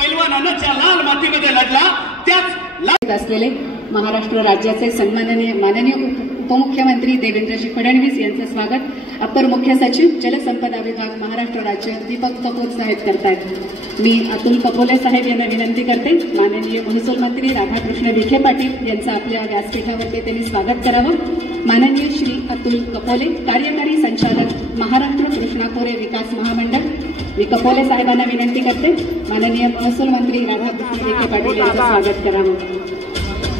पैलवानानं ज्या लाल मातीमध्ये लढला त्याच असलेले महाराष्ट्र राज्याचे सन्माननीय माननीय उपमुख्यमंत्री देवेंद्रजी फडणवीस यांचे स्वागत अपर मुख्य सचिव जलसंपदा विभाग महाराष्ट्र राज्य दीपक कपूर साहेब करतायत। मी अतुल कपोले साहेब यांना विनंती करते माननीय महसूल मंत्री राधाकृष्ण विखे पाटील यांचं आपल्या व्यासपीठावरती त्यांनी स्वागत करावं। माननीय श्री अतुल कपोले कार्यकारी संचालक महाराष्ट्र कृष्णा खोरे विकास महामंडळ मी कपोले साहेबांना विनंती करते माननीय महसूल मंत्री राधाकृष्ण विखे पाटील यांचं स्वागत करावं।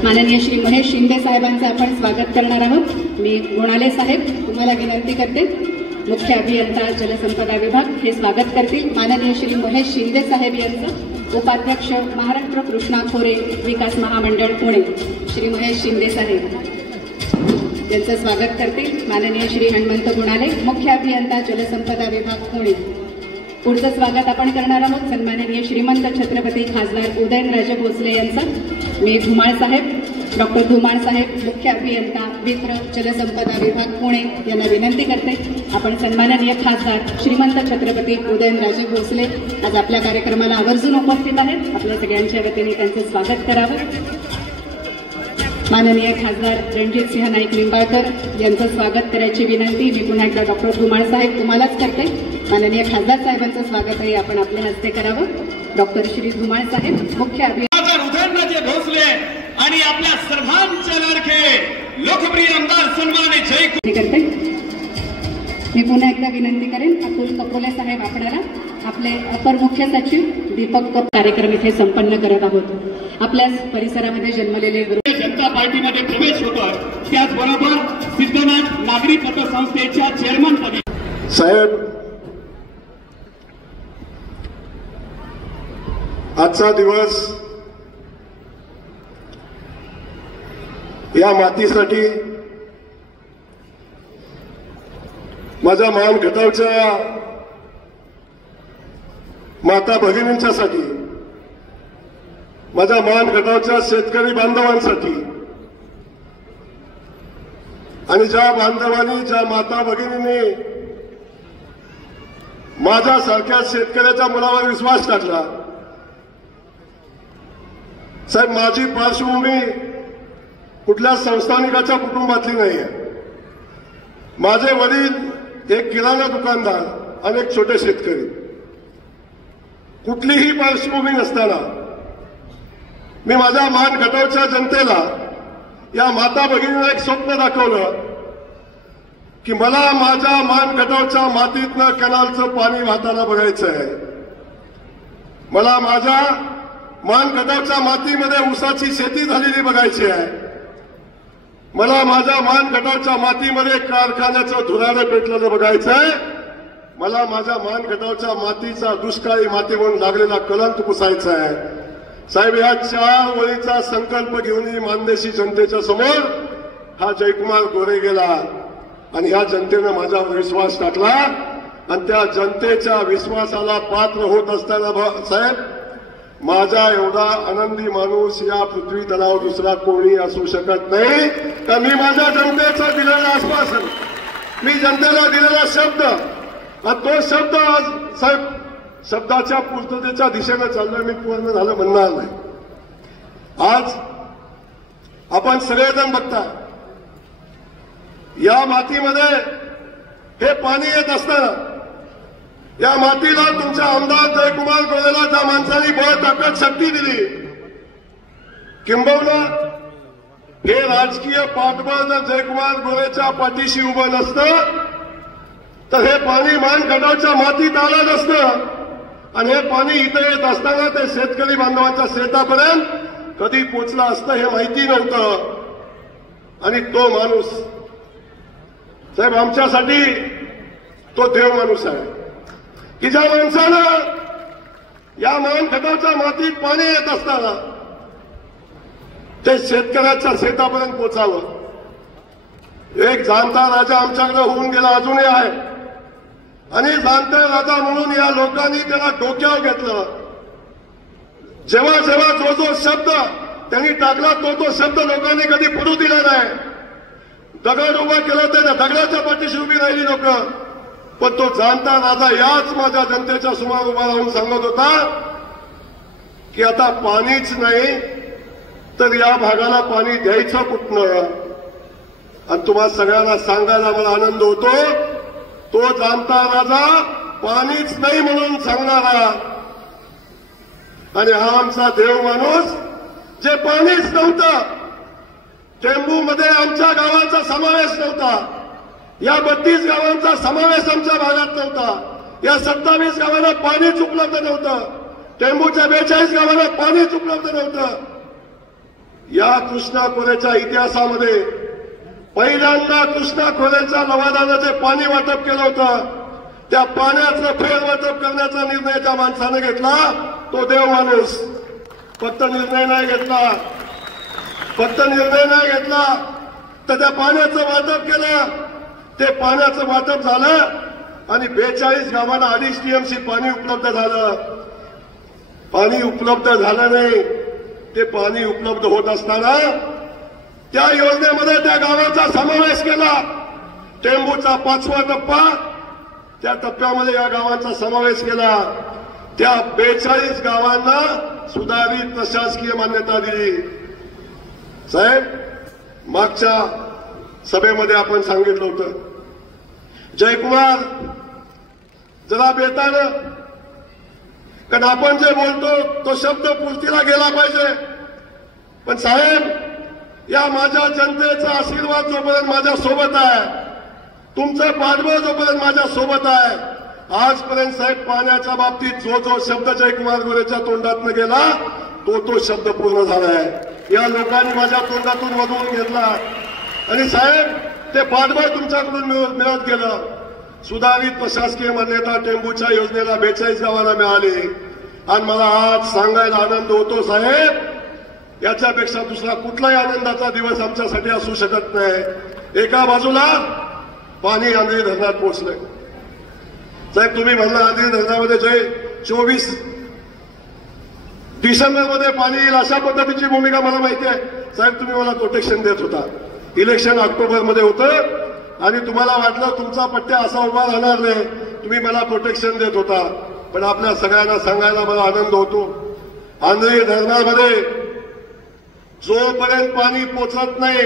माननीय श्री महेश शिंदे साहेबांचं आपण स्वागत करणार आहोत। मी गुणाले साहेब तुम्हाला विनंती करते मुख्य अभियंता जलसंपदा विभाग हे स्वागत करतील। माननीय श्री महेश शिंदे साहेब यांचं उपाध्यक्ष महाराष्ट्र कृष्णा खोरे विकास महामंडळ पुणे श्री महेश शिंदे साहेब यांचं स्वागत करतील। माननीय श्री हनुमंत गुणाले मुख्य अभियंता जलसंपदा विभाग पुणे पुढचं स्वागत आपण करणार आहोत सन्माननीय श्रीमंत छत्रपती खासदार उदयनराजे भोसले यांचं। मी धुमाळ साहेब डॉक्टर धुमाळ साहेब मुख्य अभियंता विप्र जलसंपदा विभाग पुणे यांना विनंती करते आपण सन्माननीय खासदार श्रीमंत छत्रपती उदयनराजे भोसले आज आपल्या कार्यक्रमाला आवर्जून उपस्थित आहेत आपल्या सगळ्यांच्या वतीने त्यांचं स्वागत करावं। माननीय खासदार रणजितसिंह नाईक निंबाळकर यांचं स्वागत करायची विनंती मी पुन्हा एकदा डॉक्टर धुमाळ साहेब तुम्हालाच करते। माननीय खासदार साहेबांचं स्वागतही आपण आपल्या हस्ते करावं। डॉक्टर श्री धुमाळ साहेब मुख्य अभियंता उदयनराजे भोसले आणि आपल्या सर्वांचे लाडके लोकप्रिय आमदार सन्माननीय जय करते। मी पुन्हा एकदा विनंती करेन अतुल कपोले साहेब आपल्याला आपले अपर मुख्य सचिव दीपक कपूर कार्यक्रम इथे संपन्न करत आहोत। आपल्या परिसरामध्ये जन्मलेले जनता पार्टीमध्ये प्रवेश होतोय त्याचबरोबर सिद्धनाथ नागरी पतसंस्थेच्या चेअरमन पदी साहेब आजचा दिवस या मातीसाठी माझ्या मान खटावच्या माता भगिनींच्यासाठी माझ्या मान खटावच्या शेतकरी बांधवांसाठी आणि ज्या बांधवांनी ज्या माता भगिनींनी माझ्यासारख्या शेतकऱ्याच्या मुलावर विश्वास टाकला। साहेब माझी पार्श्वभूमी कुठल्या संस्थानिकाच्या कुटुंबातली नाहीये। माझे वडील एक किराणा दुकानदार अनेक छोटे शेतकरी कुठलीही पार्श्वभूमी नसताना मी माझ्या मान खटावच्या जनतेला या माता भगिनींना एक स्वप्न दाखवलं की मला माझ्या मान खटावच्या मातीतनं कॅनलचं पाणी वाहताना बघायचं आहे। मला माझ्या मान खटावच्या मातीमध्ये ऊसाची शेती झालेली बघायची आहे। मला माझ्या मान खटावच्या मातीमध्ये कारखान्याचं धुराडं पेटलेलं बघायचं आहे। मला माझ्या मान खटावच्या मातीचा दुष्काळी माती म्हणून लागलेला कलंक पुसायचा आहे। साहेब या 4 वळीचा संकल्प घेऊन मानदेशी जनतेच्या समोर हा जयकुमार गोरे गेला आणि या जनतेनं माझ्यावर विश्वास टाकला आणि त्या जनतेच्या विश्वासाला पात्र होत असताना साहेब माझा एवढा आनंदी माणूस या पृथ्वी तलावर दुसरा कोणी असू शकत नाही। तर मी माझ्या जनतेचा दिलेला आश्वासन मी जनतेला दिलेला शब्द आणि तो शब्द आज साहेब शब्दाच्या पूर्ततेच्या दिशेनं चाललोय मी पूर्ण झालं म्हणणार नाही। आज आपण सगळेजण बघता या मातीमध्ये हे पाणी येत असताना या मातीला तुमच्या आमदार जयकुमार गोरेला ज्या माणसांनी बळ ताकद शक्ती दिली किंबहुना हे राजकीय पाठबळ जर जयकुमार गोरेच्या पाठीशी उभं नसतं तर हे पाणी मान खटावच्या मातीत आलं नसतं आणि हे पाणी इथं येत असताना ते शेतकरी बांधवांच्या शेतापर्यंत कधी पोचलं असतं हे माहिती नव्हतं। आणि तो माणूस साहेब आमच्यासाठी तो देव माणूस आहे की ज्या माणसानं या मान खटावच्या मातीत पाणी येत असताना ते शेतकऱ्याच्या शेतापर्यंत पोचावं। एक जाणता राजा आमच्याकडे होऊन गेला अजूनही आहे आणि जाणता राजा म्हणून या लोकांनी त्याला डोक्यावर घेतलं। जेव्हा जेव्हा जो जो शब्द त्यांनी टाकला तो शब्द लोकांनी कधी पडू दिला नाही। दगड उभा केला तर दगडाच्या पाठीशी उभी राहिली लोक पण तो जाणता राजा याच माझ्या जनतेच्या समोर उभा राहून सांगत होता की आता पाणीच नाही तर या भागाला पाणी द्यायचं कुठनं. आणि तुम्हा सगळ्यांना सांगायला मला आनंद होतो, तो जाणता राजा पाणीच नाही म्हणून सांगणारा, आणि हा आमचा देव माणूस जे पाणीच नव्हतं. टेंबूमध्ये आमच्या गावांचा समावेश नव्हता, या 32 गावांचा समावेश आमच्या भागात नव्हता, या 27 गावांना पाणीच उपलब्ध नव्हतं, टेंबूच्या 42 गावांना पाणीच उपलब्ध नव्हतं. या कृष्णा खोऱ्याच्या इतिहासामध्ये पहिल्यांदा कृष्णा खोऱ्याच्या लवादानं जे पाणी वाटप केलं होतं, त्या पाण्याचं फेरवाटप करण्याचा निर्णय त्या माणसानं घेतला, तो देव माणूस. फक्त निर्णय नाही घेतला तर त्या पाण्याचं वाटप केलं. ते पाण्याचं वाटप झालं आणि 42 गावांना 2.5 टीएमसी पाणी उपलब्ध झालं. पाणी उपलब्ध झालं नाही, ते पाणी उपलब्ध होत असताना त्या योजनेमध्ये त्या गावाचा समावेश केला. टेंबूचा 5वा टप्पा, त्या टप्प्यामध्ये या गावांचा समावेश केला. त्या 42 गावांना सुधारित प्रशासकीय मान्यता दिली. साहेब, मागच्या सभेमध्ये आपण सांगितलं होतं, जयकुमार जरा बेतानं, कारण आपण जे बोलतो तो शब्द पूर्तीला गेला पाहिजे. पण साहेब, या माझ्या जनतेचा आशीर्वाद जोपर्यंत माझ्या सोबत आहे, तुमचं पाठबळ जोपर्यंत माझ्या सोबत आहे, आजपर्यंत साहेब पाण्याच्या बाबतीत जो शब्द जयकुमार गोरेच्या तोंडातून गेला तो शब्द पूर्ण झाला आहे. या लोकांनी माझ्या तोंडातून वधवून घेतला आणि साहेब ते पाठबळ तुमच्याकडून मिळत गेलं. सुधारित प्रशासकीय मान्यता टेंबूच्या योजनेला 42 गावांना मिळाली. आणि मला आज सांगायला आनंद होतो साहेब, याच्यापेक्षा दुसरा कुठलाही आनंदाचा दिवस आमच्यासाठी असू शकत नाही. एका बाजूला पाणी आंधळी धरणात पोहोचलंय. साहेब, तुम्ही म्हणला आंधळी धरणामध्ये जे 24 डिसेंबरमध्ये पाणी येईल अशा पद्धतीची भूमिका मला माहिती आहे. साहेब, तुम्ही मला प्रोटेक्शन देत होता. इलेक्शन ऑक्टोबरमध्ये होतं आणि तुम्हाला वाटलं तुमचा पट्ट्या असा उभा राहणार नाही, तुम्ही मला प्रोटेक्शन देत होता. पण आपल्या सगळ्यांना सांगायला मला आनंद होतो, आंधळी धरणामध्ये जोपर्यंत पाणी पोचत नाही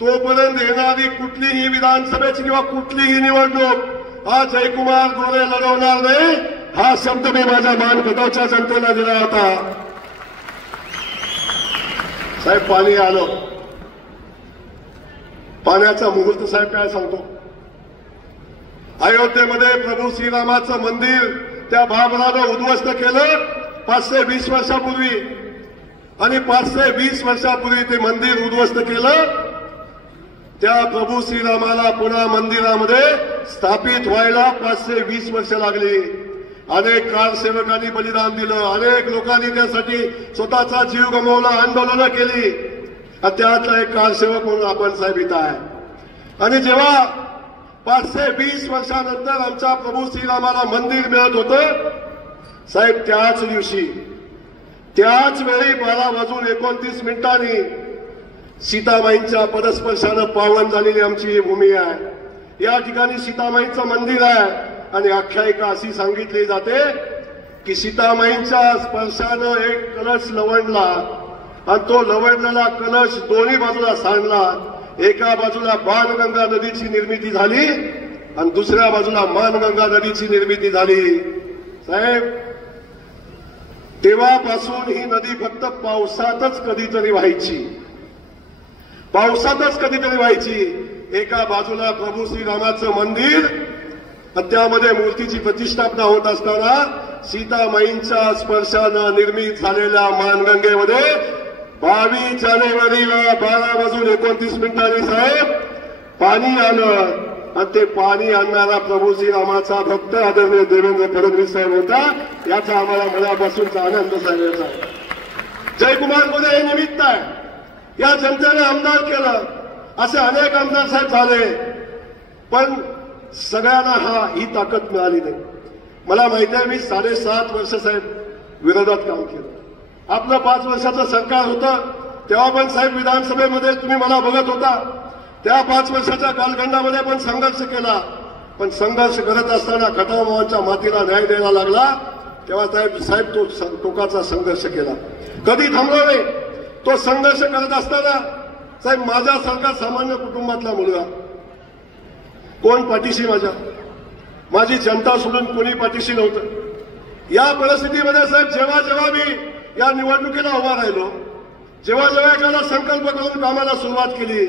तोपर्यंत येणारी कुठलीही विधानसभेची किंवा कुठलीही निवडणूक हा जयकुमार गोरे लढवणार नाही, हा शब्द मी माझ्या मानखटावच्या जनतेला दिला होता. साहेब, पाणी आलं. पाण्याचा मुहूर्त साहेब काय सांगतो. अयोध्येमध्ये प्रभू श्रीरामाचं मंदिर त्या बाबरानं उद्ध्वस्त केलं 520 वर्षापूर्वी, आणि 520 वर्षापूर्वी ते मंदिर उद्ध्वस्त केलं. त्या प्रभू श्रीरामाला पुन्हा मंदिरामध्ये स्थापित व्हायला 520 वर्ष लागली. अनेक कारसेवकांनी बलिदान दिलं, अनेक लोकांनी त्यासाठी स्वतःचा जीव गमावला, आंदोलनं केली. त्यातला एक कारसेवक म्हणून आपण साहेब इथं आहे. आणि जेव्हा 520 वर्षानंतर आमच्या प्रभू श्रीरामाला मंदिर मिळत होतं साहेब, त्याच दिवशी त्याच वेळी 12:29 सीतामाईंच्या पदस्पर्शानं पावन झालेली आमची ही भूमी आहे. या ठिकाणी सीतामाईंचं मंदिर आहे आणि आख्यायिका अशी सांगितली जाते की सीतामाईंच्या स्पर्शानं एक कलश लवणला आणि तो लवणलेला कलश दोन्ही बाजूला सांडला. एका बाजूला बाणगंगा नदीची निर्मिती झाली आणि दुसऱ्या बाजूला मानगंगा नदीची निर्मिती झाली. साहेब, तेव्हापासून ही नदी फक्त पावसातच कधीतरी व्हायची. एका बाजूला प्रभू श्रीरामाचं मंदिर आणि त्यामध्ये मूर्तीची प्रतिष्ठापना होत असताना सीतामाईंच्या स्पर्शानं निर्मित झालेल्या मानगंगेमध्ये 22 जानेवारीला 12:29 साहेब पाणी आलं. आणि ते पाणी आणणारा प्रभू श्रीरामाचा भक्त आदरणीय देवेंद्र फडणवीस साहेब होता. याचा आम्हाला मनापासूनचा आनंद सांगायचा आहे. जयकुमार गोरे हे निमित्त आहे. या जनतेने आमदार केलं, असे अनेक आमदार साहेब झाले, पण सगळ्यांना ही ताकद मिळाली नाही. मला माहिती आहे, मी 7.5 वर्ष साहेब विरोधात काम केलं. आपलं 5 वर्षाचं सरकार होतं तेव्हा पण साहेब विधानसभेमध्ये तुम्ही मला बघत होता. त्या 5 वर्षाच्या कालखंडामध्ये पण संघर्ष केला, पण संघर्ष करत असताना खटाव मावांच्या मातीला न्याय द्यायला लागला. तेव्हा साहेब तो टोकाचा संघर्ष केला, कधी थांबला नाही. तो संघर्ष करत असताना साहेब माझ्यासारखा सामान्य कुटुंबातला मुलगा कोण पाठीशी, माझी जनता सोडून कोणी पाठीशी नव्हतं. या परिस्थितीमध्ये साहेब जेव्हा जेव्हा मी या निवडणुकीला उभा राहिलो, जेव्हा जेव्हा एखादा संकल्प करून कामाला सुरुवात केली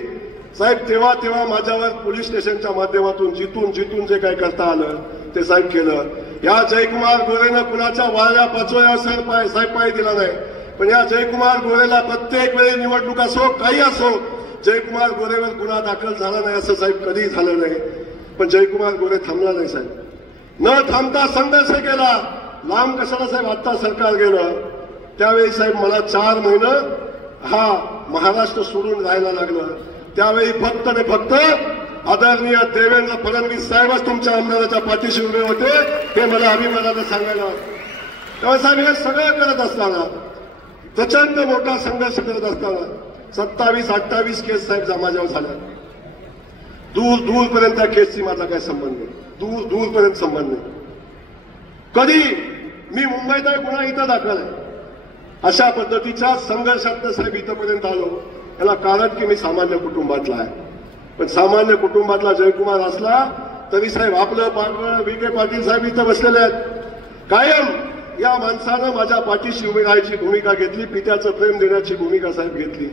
साहेब, तेव्हा तेव्हा माझ्यावर पोलीस स्टेशनच्या माध्यमातून जिथून जे काही करता आलं ते साहेब केलं. या जयकुमार गोरेनं कुणाच्या वाळल्या पाचोया साहेब पाय दिला नाही, पण या जयकुमार गोरेला प्रत्येक वेळी निवडणूक असो काही असो जयकुमार गोरेवर गुन्हा दाखल झाला नाही असं साहेब कधी झालं नाही. पण जयकुमार गोरे थांबला नाही साहेब, न थांबता संघर्ष केला. लांब कशाला साहेब, आता सरकार गेलं त्यावेळी साहेब मला 4 महिने हा महाराष्ट्र सोडून राहायला लागलं. त्यावेळी फक्त आणि फक्त आदरणीय देवेंद्र फडणवीस साहेबच तुमच्या आमदाराच्या पाठीशी उभे होते, हे मला अभिमानानं सांगायला. तेव्हा साहेब हे सगळं करत असताना, प्रचंड मोठा संघर्ष करत असताना 27-28 केस साहेब माझ्यावर झाल्या. दूरपर्यंत त्या केसची माझा काय संबंध नाही, दूरपर्यंत संबंध नाही. कधी मी मुंबईत आहे, पुन्हा इथं दाखल आहे. अशा पद्धतीच्या संघर्षात साहेब इथंपर्यंत आलो. याला कारण की मी सामान्य कुटुंबातला आहे, पण सामान्य कुटुंबातला जयकुमार असला तरी साहेब आपलं पार्टनर विखे पाटील साहेब इथं बसलेले आहेत. कायम या माणसानं माझ्या पाठीशी उभी राहायची भूमिका घेतली, पित्याचं प्रेम देण्याची भूमिका साहेब घेतली.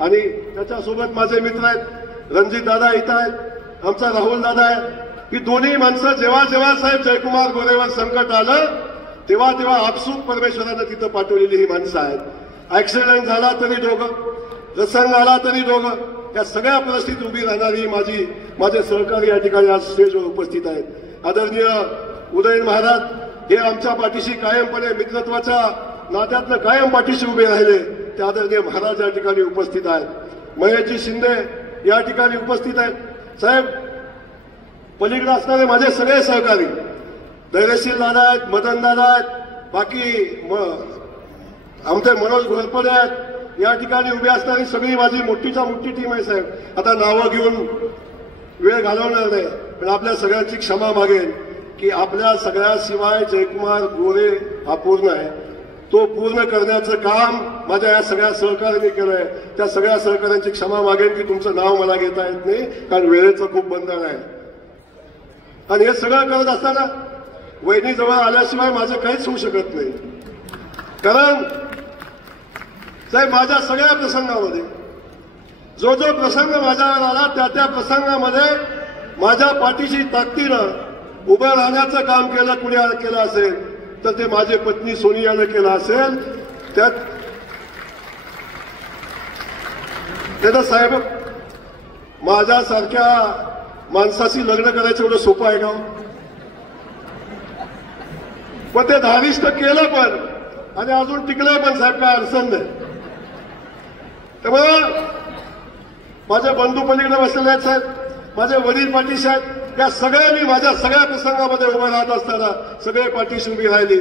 आणि त्याच्यासोबत माझे मित्र आहेत, रणजित दादा इथं आहेत, आमचा राहुल दादा आहे. ही दोन्ही माणसं जेव्हा जेव्हा साहेब जयकुमार गोरेवर संकट आलं तेव्हा तेव्हा आपसूक परमेश्वरानं तिथं पाठवलेली ही माणसं आहेत. ऍक्सिडेंट झाला तरी दोघं, प्रसंग आला तरी दोघं. या सगळ्या परिस्थितीत उभी राहणारी माझे सहकारी या ठिकाणी आज स्टेजवर उपस्थित आहेत. आदरणीय उदयन महाराज हे आमच्या पाठीशी कायमपणे मित्रत्वाच्या नात्यातनं कायम पाठीशी उभे राहिले, ते आदरणीय महाराज या ठिकाणी उपस्थित आहेत. महेशजी शिंदे या ठिकाणी उपस्थित आहेत. साहेब पलीकडे असणारे माझे सगळे सहकारी धैर्यशील दादा आहेत, मदन दादा आहेत, बाकी आमचे मनोज घोरपडे आहेत. या ठिकाणी उभी असणारी सगळी माझी मोठीच्या मोठी टीम आहे साहेब. आता नावं घेऊन वेळ घालवणार नाही, पण आपल्या सगळ्यांची क्षमा मागेन की आपल्या सगळ्याशिवाय जयकुमार गोरे अपूर्ण आहे. तो पूर्ण करण्याचं काम माझ्या या सगळ्या सहकार्याने केलंय. त्या सगळ्या सहकार्यांची क्षमा मागेन की तुमचं नाव मला घेता येत नाही, कारण वेळेचं खूप बंधन आहे. आणि हे सगळं करत असताना वहिनीजवळ आल्याशिवाय माझं काहीच होऊ शकत नाही. कारण साहेब माझ्या सगळ्या प्रसंगामध्ये जो प्रसंग माझ्यावर आला त्या प्रसंगामध्ये माझ्या पाठीशी ताकदीनं उभं राहण्याचं काम केलं कुणी केलं असेल तर ते माझी पत्नी सोनियानं केलं असेल. त्यात साहेब माझ्यासारख्या माणसाशी लग्न करायचं एवढं सोपं आहे का? पण ते धारिष्ट केलं पण आणि अजून टिकलंय पण साहेब, काय अडचण नाही. त्यामुळं माझे बंधू पलीकडे बसलेले आहेत साहेब, माझे वडील पाठीशी आहेत. या सगळ्यांनी माझ्या सगळ्या प्रसंगामध्ये उभं राहत असताना सगळे पाठीशी उभी राहिली.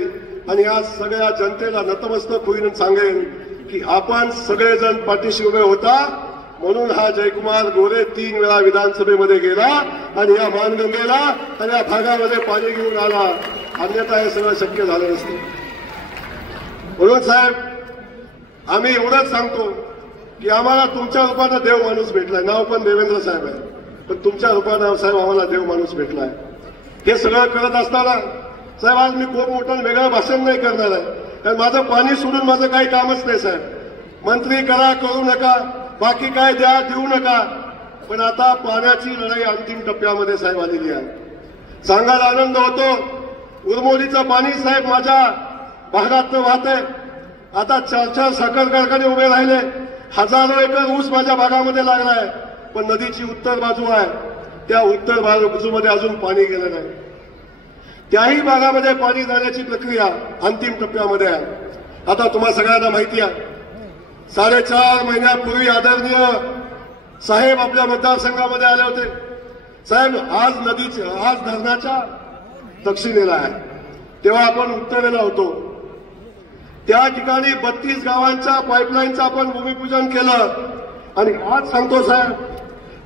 आणि आज सगळ्या जनतेला नतमस्तक होईन सांगेन की आपण सगळेजण पाठीशी उभे होता, म्हणून हा जयकुमार गोरे 3 वेळा विधानसभेमध्ये गेला आणि या मानगंगेला आणि या भागामध्ये पाणी घेऊन आला. अन्यथा हे सगळं शक्य झालं नसतं. म्हणून साहेब आम्ही एवढंच सांगतो की आम्हाला तुमच्या रूपानं देव माणूस भेटलाय. नाव पण देवेंद्र साहेब आहे, पण तुमच्या रूपानं साहेब आम्हाला देव माणूस भेटलाय. हे सगळं करत असताना साहेब आज मी खूप मोठं वेगळं भाषण नाही करणार आहे, कारण माझं पाणी सोडून माझं काही कामच नाही साहेब. मंत्री करा करू नका, बाकी काय द्या देऊ नका, पण आता पाण्याची लढाई अंतिम टप्प्यामध्ये साहेब आलेली आहे. सांगायला आनंद होतो, उरमोलीचं पाणी साहेब माझ्या भागातनं वाहत आहे. आता 4 साखर कारखाने उभे राहिले, हजारो एकर ऊस माझ्या भागामध्ये लागलाय. पण नदीची उत्तर बाजू आहे, त्या उत्तर बाजूमध्ये अजून पाणी गेलं नाही. त्याही भागामध्ये पाणी जाण्याची प्रक्रिया अंतिम टप्प्यामध्ये आहे. आता तुम्हाला सगळ्यांना माहिती आहे, 4.5 महिन्यापूर्वी आदरणीय साहेब आपल्या मतदारसंघामध्ये आले होते. साहेब आज धरणाच्या दक्षिणेला आहे, तेव्हा आपण उत्तरेला होतो. त्या ठिकाणी 32 गावांच्या पाईपलाईनचं आपण भूमिपूजन केलं. आणि आज सांगतो साहेब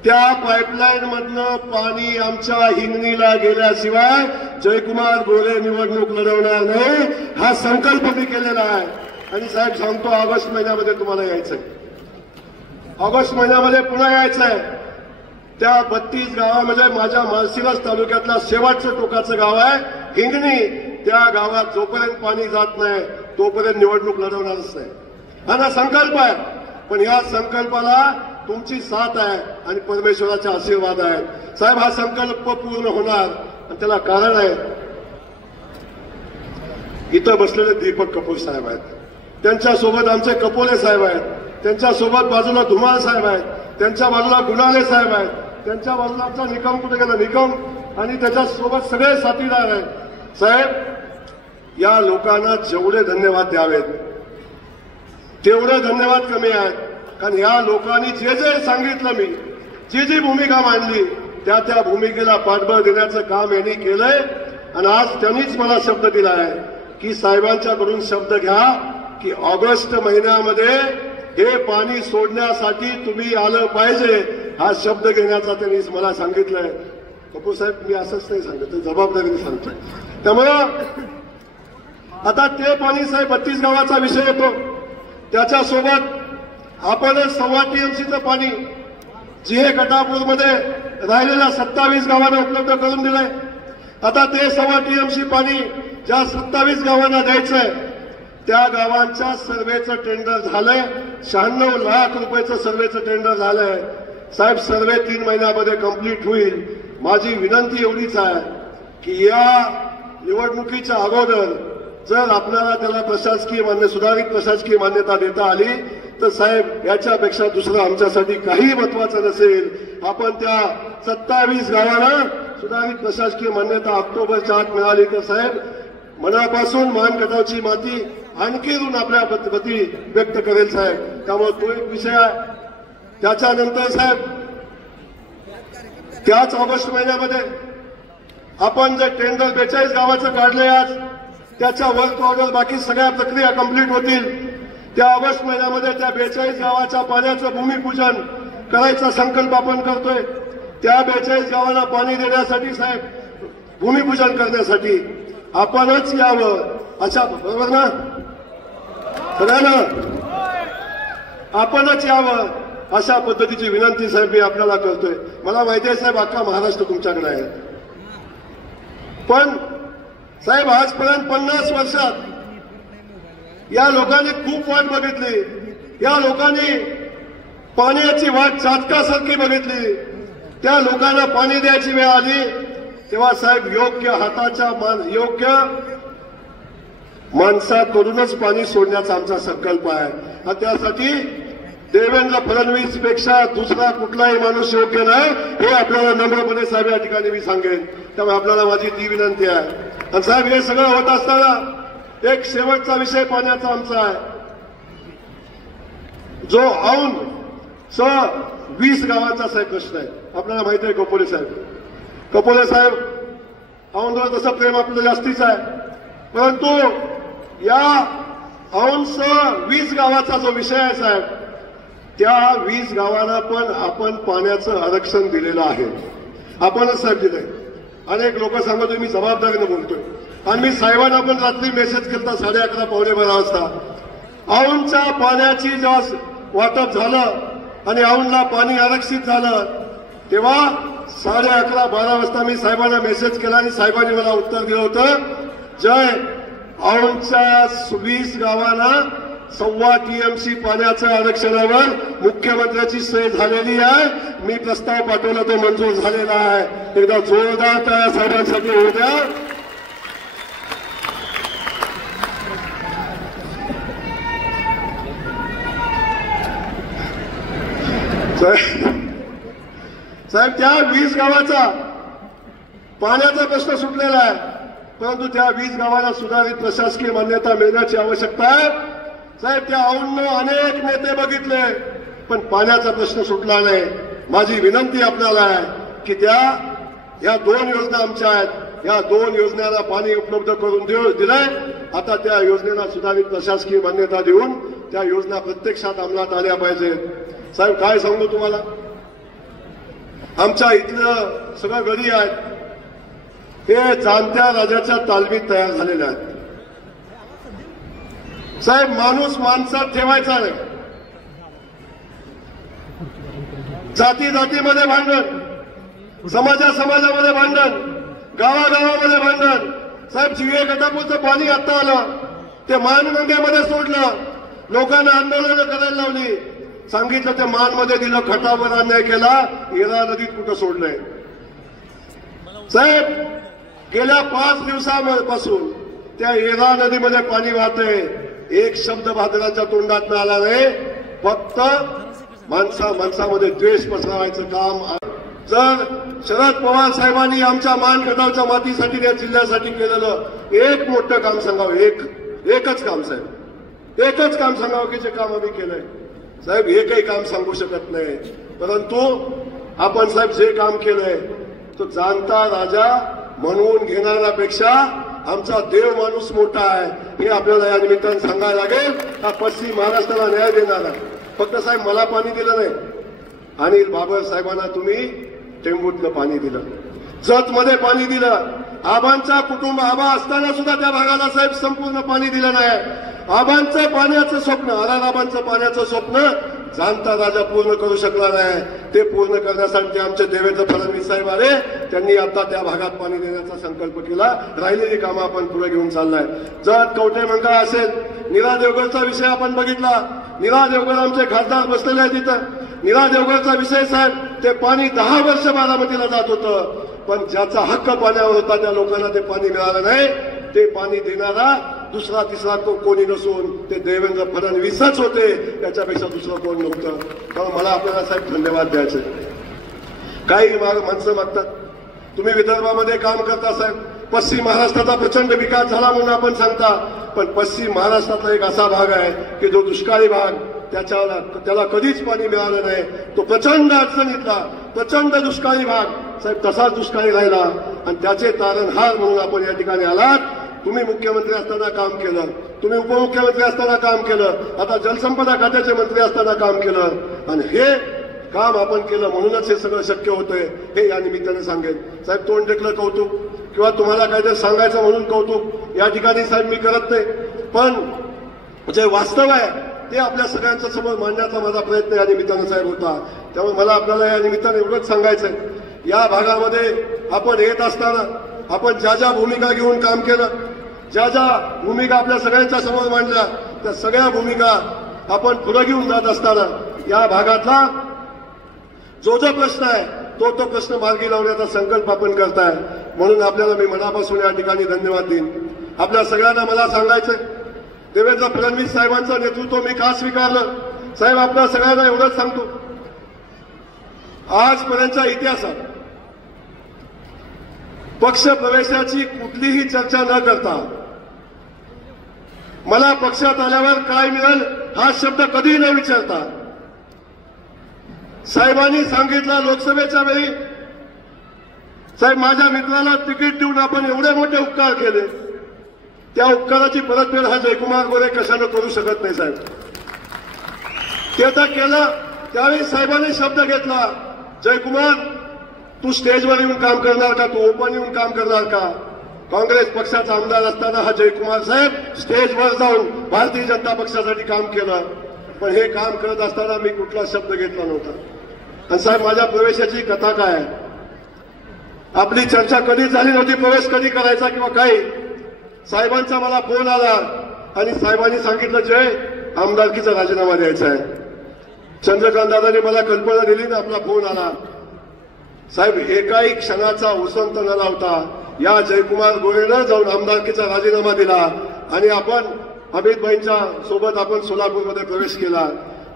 त्या पाईपलाईन मधनं पाणी आमच्या हिंगणीला गेल्याशिवाय जयकुमार गोरे निवडणूक लढवणार नाही, हा संकल्प मी केलेला आहे. आणि साहेब सांगतो, ऑगस्ट महिन्यामध्ये तुम्हाला यायचंय, ऑगस्ट महिन्यामध्ये पुन्हा यायचंय. त्या 32 गावामध्ये माझ्या माळशिरस तालुक्यातल्या शेवटचं टोकाचं गाव आहे हिंगणी. त्या गावात जोपर्यंत पाणी जात नाही तोपर्यंत निवडणूक लढवणारच नाही, हा संकल्प आहे. पण या संकल्पाला तुमची साथ आहे आणि परमेश्वराचे आशीर्वाद आहेत. साहेब, हा संकल्प पूर्ण होणार आणि त्याला कारण आहे, इथं बसलेले दीपक कपूर साहेब आहेत, त्यांच्यासोबत आमचे कपोले साहेब आहेत, त्यांच्यासोबत बाजूला धुमाळ साहेब आहेत, त्यांच्या बाजूला गुणाले साहेब आहेत, त्यांच्या बाजूला आमचा निकम कुठे गेला निकम, आणि त्याच्यासोबत सगळे साथीदार आहेत. साहेब, या लोकांना जेवढे धन्यवाद द्यावेत तेवढे धन्यवाद कमी आहेत. कारण या लोकांनी जे जे सांगितलं, मी जी जी भूमिका मांडली त्या त्या भूमिकेला पाठबळ देण्याचं काम यांनी केलंय. आणि आज त्यांनीच मला शब्द दिला आहे की साहेबांच्याकडून शब्द घ्या की ऑगस्ट महिन्यामध्ये हे पाणी सोडण्यासाठी तुम्ही आलं पाहिजे, हा शब्द घेण्याचा त्यांनी मला सांगितलंय. कपूर साहेब, मी असंच नाही सांगितलं, जबाबदारीने सांगतोय. त्यामुळं आता ते पाणी साहेब 32 गावाचा विषय येतो, त्याच्यासोबत आपणच 1.25 TMCचं पाणी जिहे गटापूरमध्ये राहिलेल्या 27 गावांना उपलब्ध करून दिलंय. आता ते 1.25 TMC पाणी ज्या 27 गावांना द्यायचंय त्या गावांच्या सर्वेचं टेंडर झालंय. 96 लाख रुपयाचं सर्वेचं टेंडर झालंय. साहेब, सर्वे 3 महिन्यामध्ये कंप्लीट होईल. माझी विनंती एवढीच आहे की या निवडणुकीच्या अगोदर जर आपल्याला त्याला प्रशासकीय सुधारित प्रशासकीय मान्यता देता आली तर साहेब, याच्यापेक्षा दुसरं आमच्यासाठी काही महत्वाचं नसेल. आपण त्या 27 गावांना सुधारित प्रशासकीय मान्यता ऑक्टोबरच्या आत मिळाली तर साहेब, मनापासून मान कटावची माती आणखी ऋण आपल्या प्रती व्यक्त करेल साहेब. त्यामुळे तो एक विषय आहे. त्याच्यानंतर साहेब, त्याच ऑगस्ट महिन्यामध्ये आपण जे टेंडर 42 गावाचं काढलंय आज, त्याच्या वर्क ऑर्डर बाकी सगळ्या प्रक्रिया कंप्लीट होतील. त्या ऑगस्ट महिन्यामध्ये त्या 42 गावाच्या पाण्याचं भूमिपूजन करायचा संकल्प आपण करतोय. त्या 42 गावांना पाणी देण्यासाठी साहेब, भूमिपूजन करण्यासाठी आपणच यावं, अशा, बरोबर ना सगळ्यांना, आपणच यावं अशा पद्धतीची विनंती साहेब मी आपल्याला करतोय. मला माहिती आहे साहेब, अख्खा महाराष्ट्र तुमच्याकडे आहे. पण साहेब, आजपर्यंत 50 वर्षात या लोकांनी खूप वाट बघितली. या लोकांनी पाण्याची वाट चातकासारखी बघितली. त्या लोकांना पाणी द्यायची वेळ आली तेव्हा साहेब, योग्य माणसाकडूनच पाणी सोडण्याचा आमचा संकल्प आहे. आणि त्यासाठी देवेंद्र फडणवीस पेक्षा दुसरा कुठलाही माणूस योग्य नाही, हे आपल्याला नम्रपणे साहेब या ठिकाणी मी सांगेन. त्यामुळे आपल्याला माझी ती विनंती आहे. आणि साहेब, हे सगळं होत असताना एक शेवटचा विषय पाण्याचा आमचा आहे, जो औंध 20 गावांचा साहेब प्रश्न आहे. आपल्याला माहिती आहे कपोले साहेब, औंधवर तसं प्रेम आपलं जास्तीच आहे. परंतु या औंधसह 20 गावाचा जो विषय आहे साहेब, त्या 20 गावांना पण आपण पाण्याचं आरक्षण दिलेलं आहे. आपणच साहेब दिलंय. अनेक लोक सांगतो मी जबाबदारीने बोलतोय. आणि मी साहेबांना पण रात्री मेसेज केला 11:30 पावणे 12 वाजता. औंधच्या पाण्याची जेव्हा वाटप झालं आणि औंधला पाणी आरक्षित झालं तेव्हा 11:30 12 वाजता मी साहेबांना मेसेज केला आणि साहेबांनी मला उत्तर दिलं होतं, जय, औंधच्या 20 गावांना 1.25 TMC पाण्याच्या आरक्षणावर मुख्यमंत्र्याची सही झालेली आहे. मी प्रस्ताव पाठवला, तो मंजूर झालेला आहे. एकदा जोरदार त्या साहेबांसाठी होऊ द्या. साहेब, त्या 20 गावाचा पाण्याचा प्रश्न सुटलेला आहे. परंतु त्या 20 गावांना सुधारित प्रशासकीय मान्यता मिळण्याची आवश्यकता आहे. साहेब, त्या औंधनं अनेक नेते बघितले पण पाण्याचा प्रश्न सुटला नाही. माझी विनंती आपल्याला आहे की या 2 योजना आमच्या आहेत, या 2 योजनांना पाणी उपलब्ध करून दिलंय. आता त्या योजनेला सुधारित प्रशासकीय मान्यता देऊन त्या योजना प्रत्यक्षात अंमलात आल्या पाहिजेत. साहेब, काय सांगू तुम्हाला, आमच्या इथलं सगळं गडी आहेत हे जाणत्या राजाच्या तालमीत तयार झालेले आहेत. साहेब, माणूस माणसात ठेवायचा नाही. जाती जातीमध्ये भांडण, समाजामध्ये भांडण, गावागावामध्ये भांडण. साहेब, जीवे गटापूरचं पाणी आता आलं, ते मानगंगेमध्ये सोडलं, लोकांना आंदोलनं करायला लावली. सांगितलं ते मानमध्ये दिलं, खटावर अन्याय केला, येरा नदीत कुठं सोडलंय. साहेब, गेल्या 5 दिवसापासून त्या येरा नदीमध्ये पाणी वाहतंय. एक शब्द भादराच्या तोंडात आला नाही. फक्त माणसामध्ये द्वेष पसरवायचं काम. जर शरद पवार साहेबांनी आमच्या मान खटावच्या मातीसाठी या जिल्ह्यासाठी केलेलं एक मोठं काम सांगावं, एकच काम साहेब, एकच काम सांगावं की जे काम आम्ही केलंय. साहेब, एकही काम सांगू शकत नाही, परंतु आपण साहेब जे काम केलंय तो जाणता राजा म्हणून घेणाऱ्यापेक्षा आमचा देव माणूस मोठा आहे हे आपल्याला या निमित्तानं सांगायला लागेल. हा पश्चिम महाराष्ट्राला न्याय देणारा. फक्त साहेब मला पाणी दिलं नाही, अनिल बाबर साहेबांना तुम्ही टेंबूतलं पाणी दिलं, जतमध्ये पाणी दिलं. आबांचा कुटुंब आबा असताना सुद्धा त्या भागाला साहेब संपूर्ण पाणी दिलं नाही. आबांचं पाण्याचं स्वप्न, आबांचं पाण्याचं स्वप्न जाणता राजा पूर्ण करू शकला नाही. ते पूर्ण करण्यासाठी आमचे देवेंद्र फडणवीस साहेब आले, त्यांनी आता त्या भागात पाणी देण्याचा संकल्प केला. राहिलेली कामं आपण पुढे घेऊन चाललाय. जत कवठे मंकाळ असेल, नीरा देवगडचा विषय आपण बघितला. नीरा देवगड आमचे खासदार बसलेले आहेत तिथं. नीरा देवगडचा विषय साहेब, ते पाणी 10 वर्ष बारामतीला जात होतं, पण ज्याचा हक्क पाण्यावर होता त्या लोकांना ते पाणी मिळालं नाही. ते पाणी देणारा दुसरा तिसरा कोणी नसून ते देवेंद्र फडणवीसच होते, त्याच्यापेक्षा दुसरं कोण नव्हतं. त्यामुळे मला आपल्याला साहेब धन्यवाद द्यायचे. काही माणसं मागतात, तुम्ही विदर्भामध्ये काम करता साहेब, पश्चिम महाराष्ट्राचा प्रचंड विकास झाला म्हणून आपण सांगता, पण पश्चिम महाराष्ट्राचा एक असा भाग आहे की जो दुष्काळी भाग, त्याला कधीच पाणी मिळालं नाही. तो प्रचंड अडचणीतला, प्रचंड दुष्काळी भाग साहेब तसाच दुष्काळी राहिला आणि त्याचे तारणहार म्हणून आपण या ठिकाणी आलात. तुम्ही मुख्यमंत्री असताना काम केलं, तुम्ही उपमुख्यमंत्री असताना काम केलं, आता जलसंपदा खात्याचे मंत्री असताना काम केलं आणि हे काम आपण केलं म्हणूनच हे सगळं शक्य होतंय हे या निमित्ताने सांगेन. साहेब, तोंड टेकलं कौतुक किंवा तुम्हाला काहीतरी सांगायचं म्हणून कौतुक या ठिकाणी साहेब मी करत नाही, पण जे वास्तव आहे ते आपल्या सगळ्यांच्या समोर मांडण्याचा माझा प्रयत्न या निमित्तानं साहेब होता. त्यामुळे मला आपल्याला या निमित्ताने एवढंच सांगायचंय, या भागामध्ये आपण येत असताना आपण ज्या ज्या भूमिका घेऊन काम केलं, ज्या ज्या भूमिका आपल्या सगळ्यांच्या समोर मांडल्या, त्या सगळ्या भूमिका आपण पुढे घेऊन जात असताना या भागातला जो प्रश्न आहे तो प्रश्न मार्गी लावण्याचा संकल्प आपण करताय. म्हणून आपल्याला मी मनापासून या ठिकाणी धन्यवाद देईन. आपल्या सगळ्यांना मला सांगायचंय, देवेंद्र फडणवीस साहेबांचं नेतृत्व मी का स्वीकारलं साहेब, आपल्या सगळ्यांना एवढंच सांगतो, आजपर्यंतच्या इतिहासात पक्ष प्रवेशाची कुठलीही चर्चा न करता मला पक्षात आल्यावर काय मिळेल हा शब्द कधीही न विचारता साहेबांनी सांगितलं. लोकसभेच्या वेळी साहेब माझ्या मित्राला तिकीट देऊन आपण एवढे मोठे उपकार केले, त्या उपकाराची परतफेड हा जयकुमार गोरे कशानं करू शकत नाही साहेब. ते तर केलं. त्यावेळी साहेबांनी शब्द घेतला, जयकुमार तू स्टेजवर येऊन काम करणार का, तू ओपन येऊन काम करणार का. काँग्रेस पक्षाचा आमदार असताना हा जयकुमार साहेब स्टेजवर जाऊन भारतीय जनता पक्षासाठी काम केलं, पण हे काम करत असताना मी कुठला शब्द घेतला नव्हता. आणि साहेब माझ्या प्रवेशाची कथा काय आहे, आपली चर्चा कधी झाली नव्हती प्रवेश कधी करायचा किंवा काही. साहेबांचा मला फोन आला आणि साहेबांनी सांगितलं जय आमदारकीचा राजीनामा द्यायचा आहे. चंद्रकांत दादांनी मला कल्पना दिली ना आपला फोन आला. साहेब एकाही क्षणाचा उसंत न लावता या जयकुमार गोरेनं जाऊन आमदारकीचा राजीनामा दिला आणि आपण अमितभाईंच्या सोबत आपण सोलापूरमध्ये प्रवेश केला.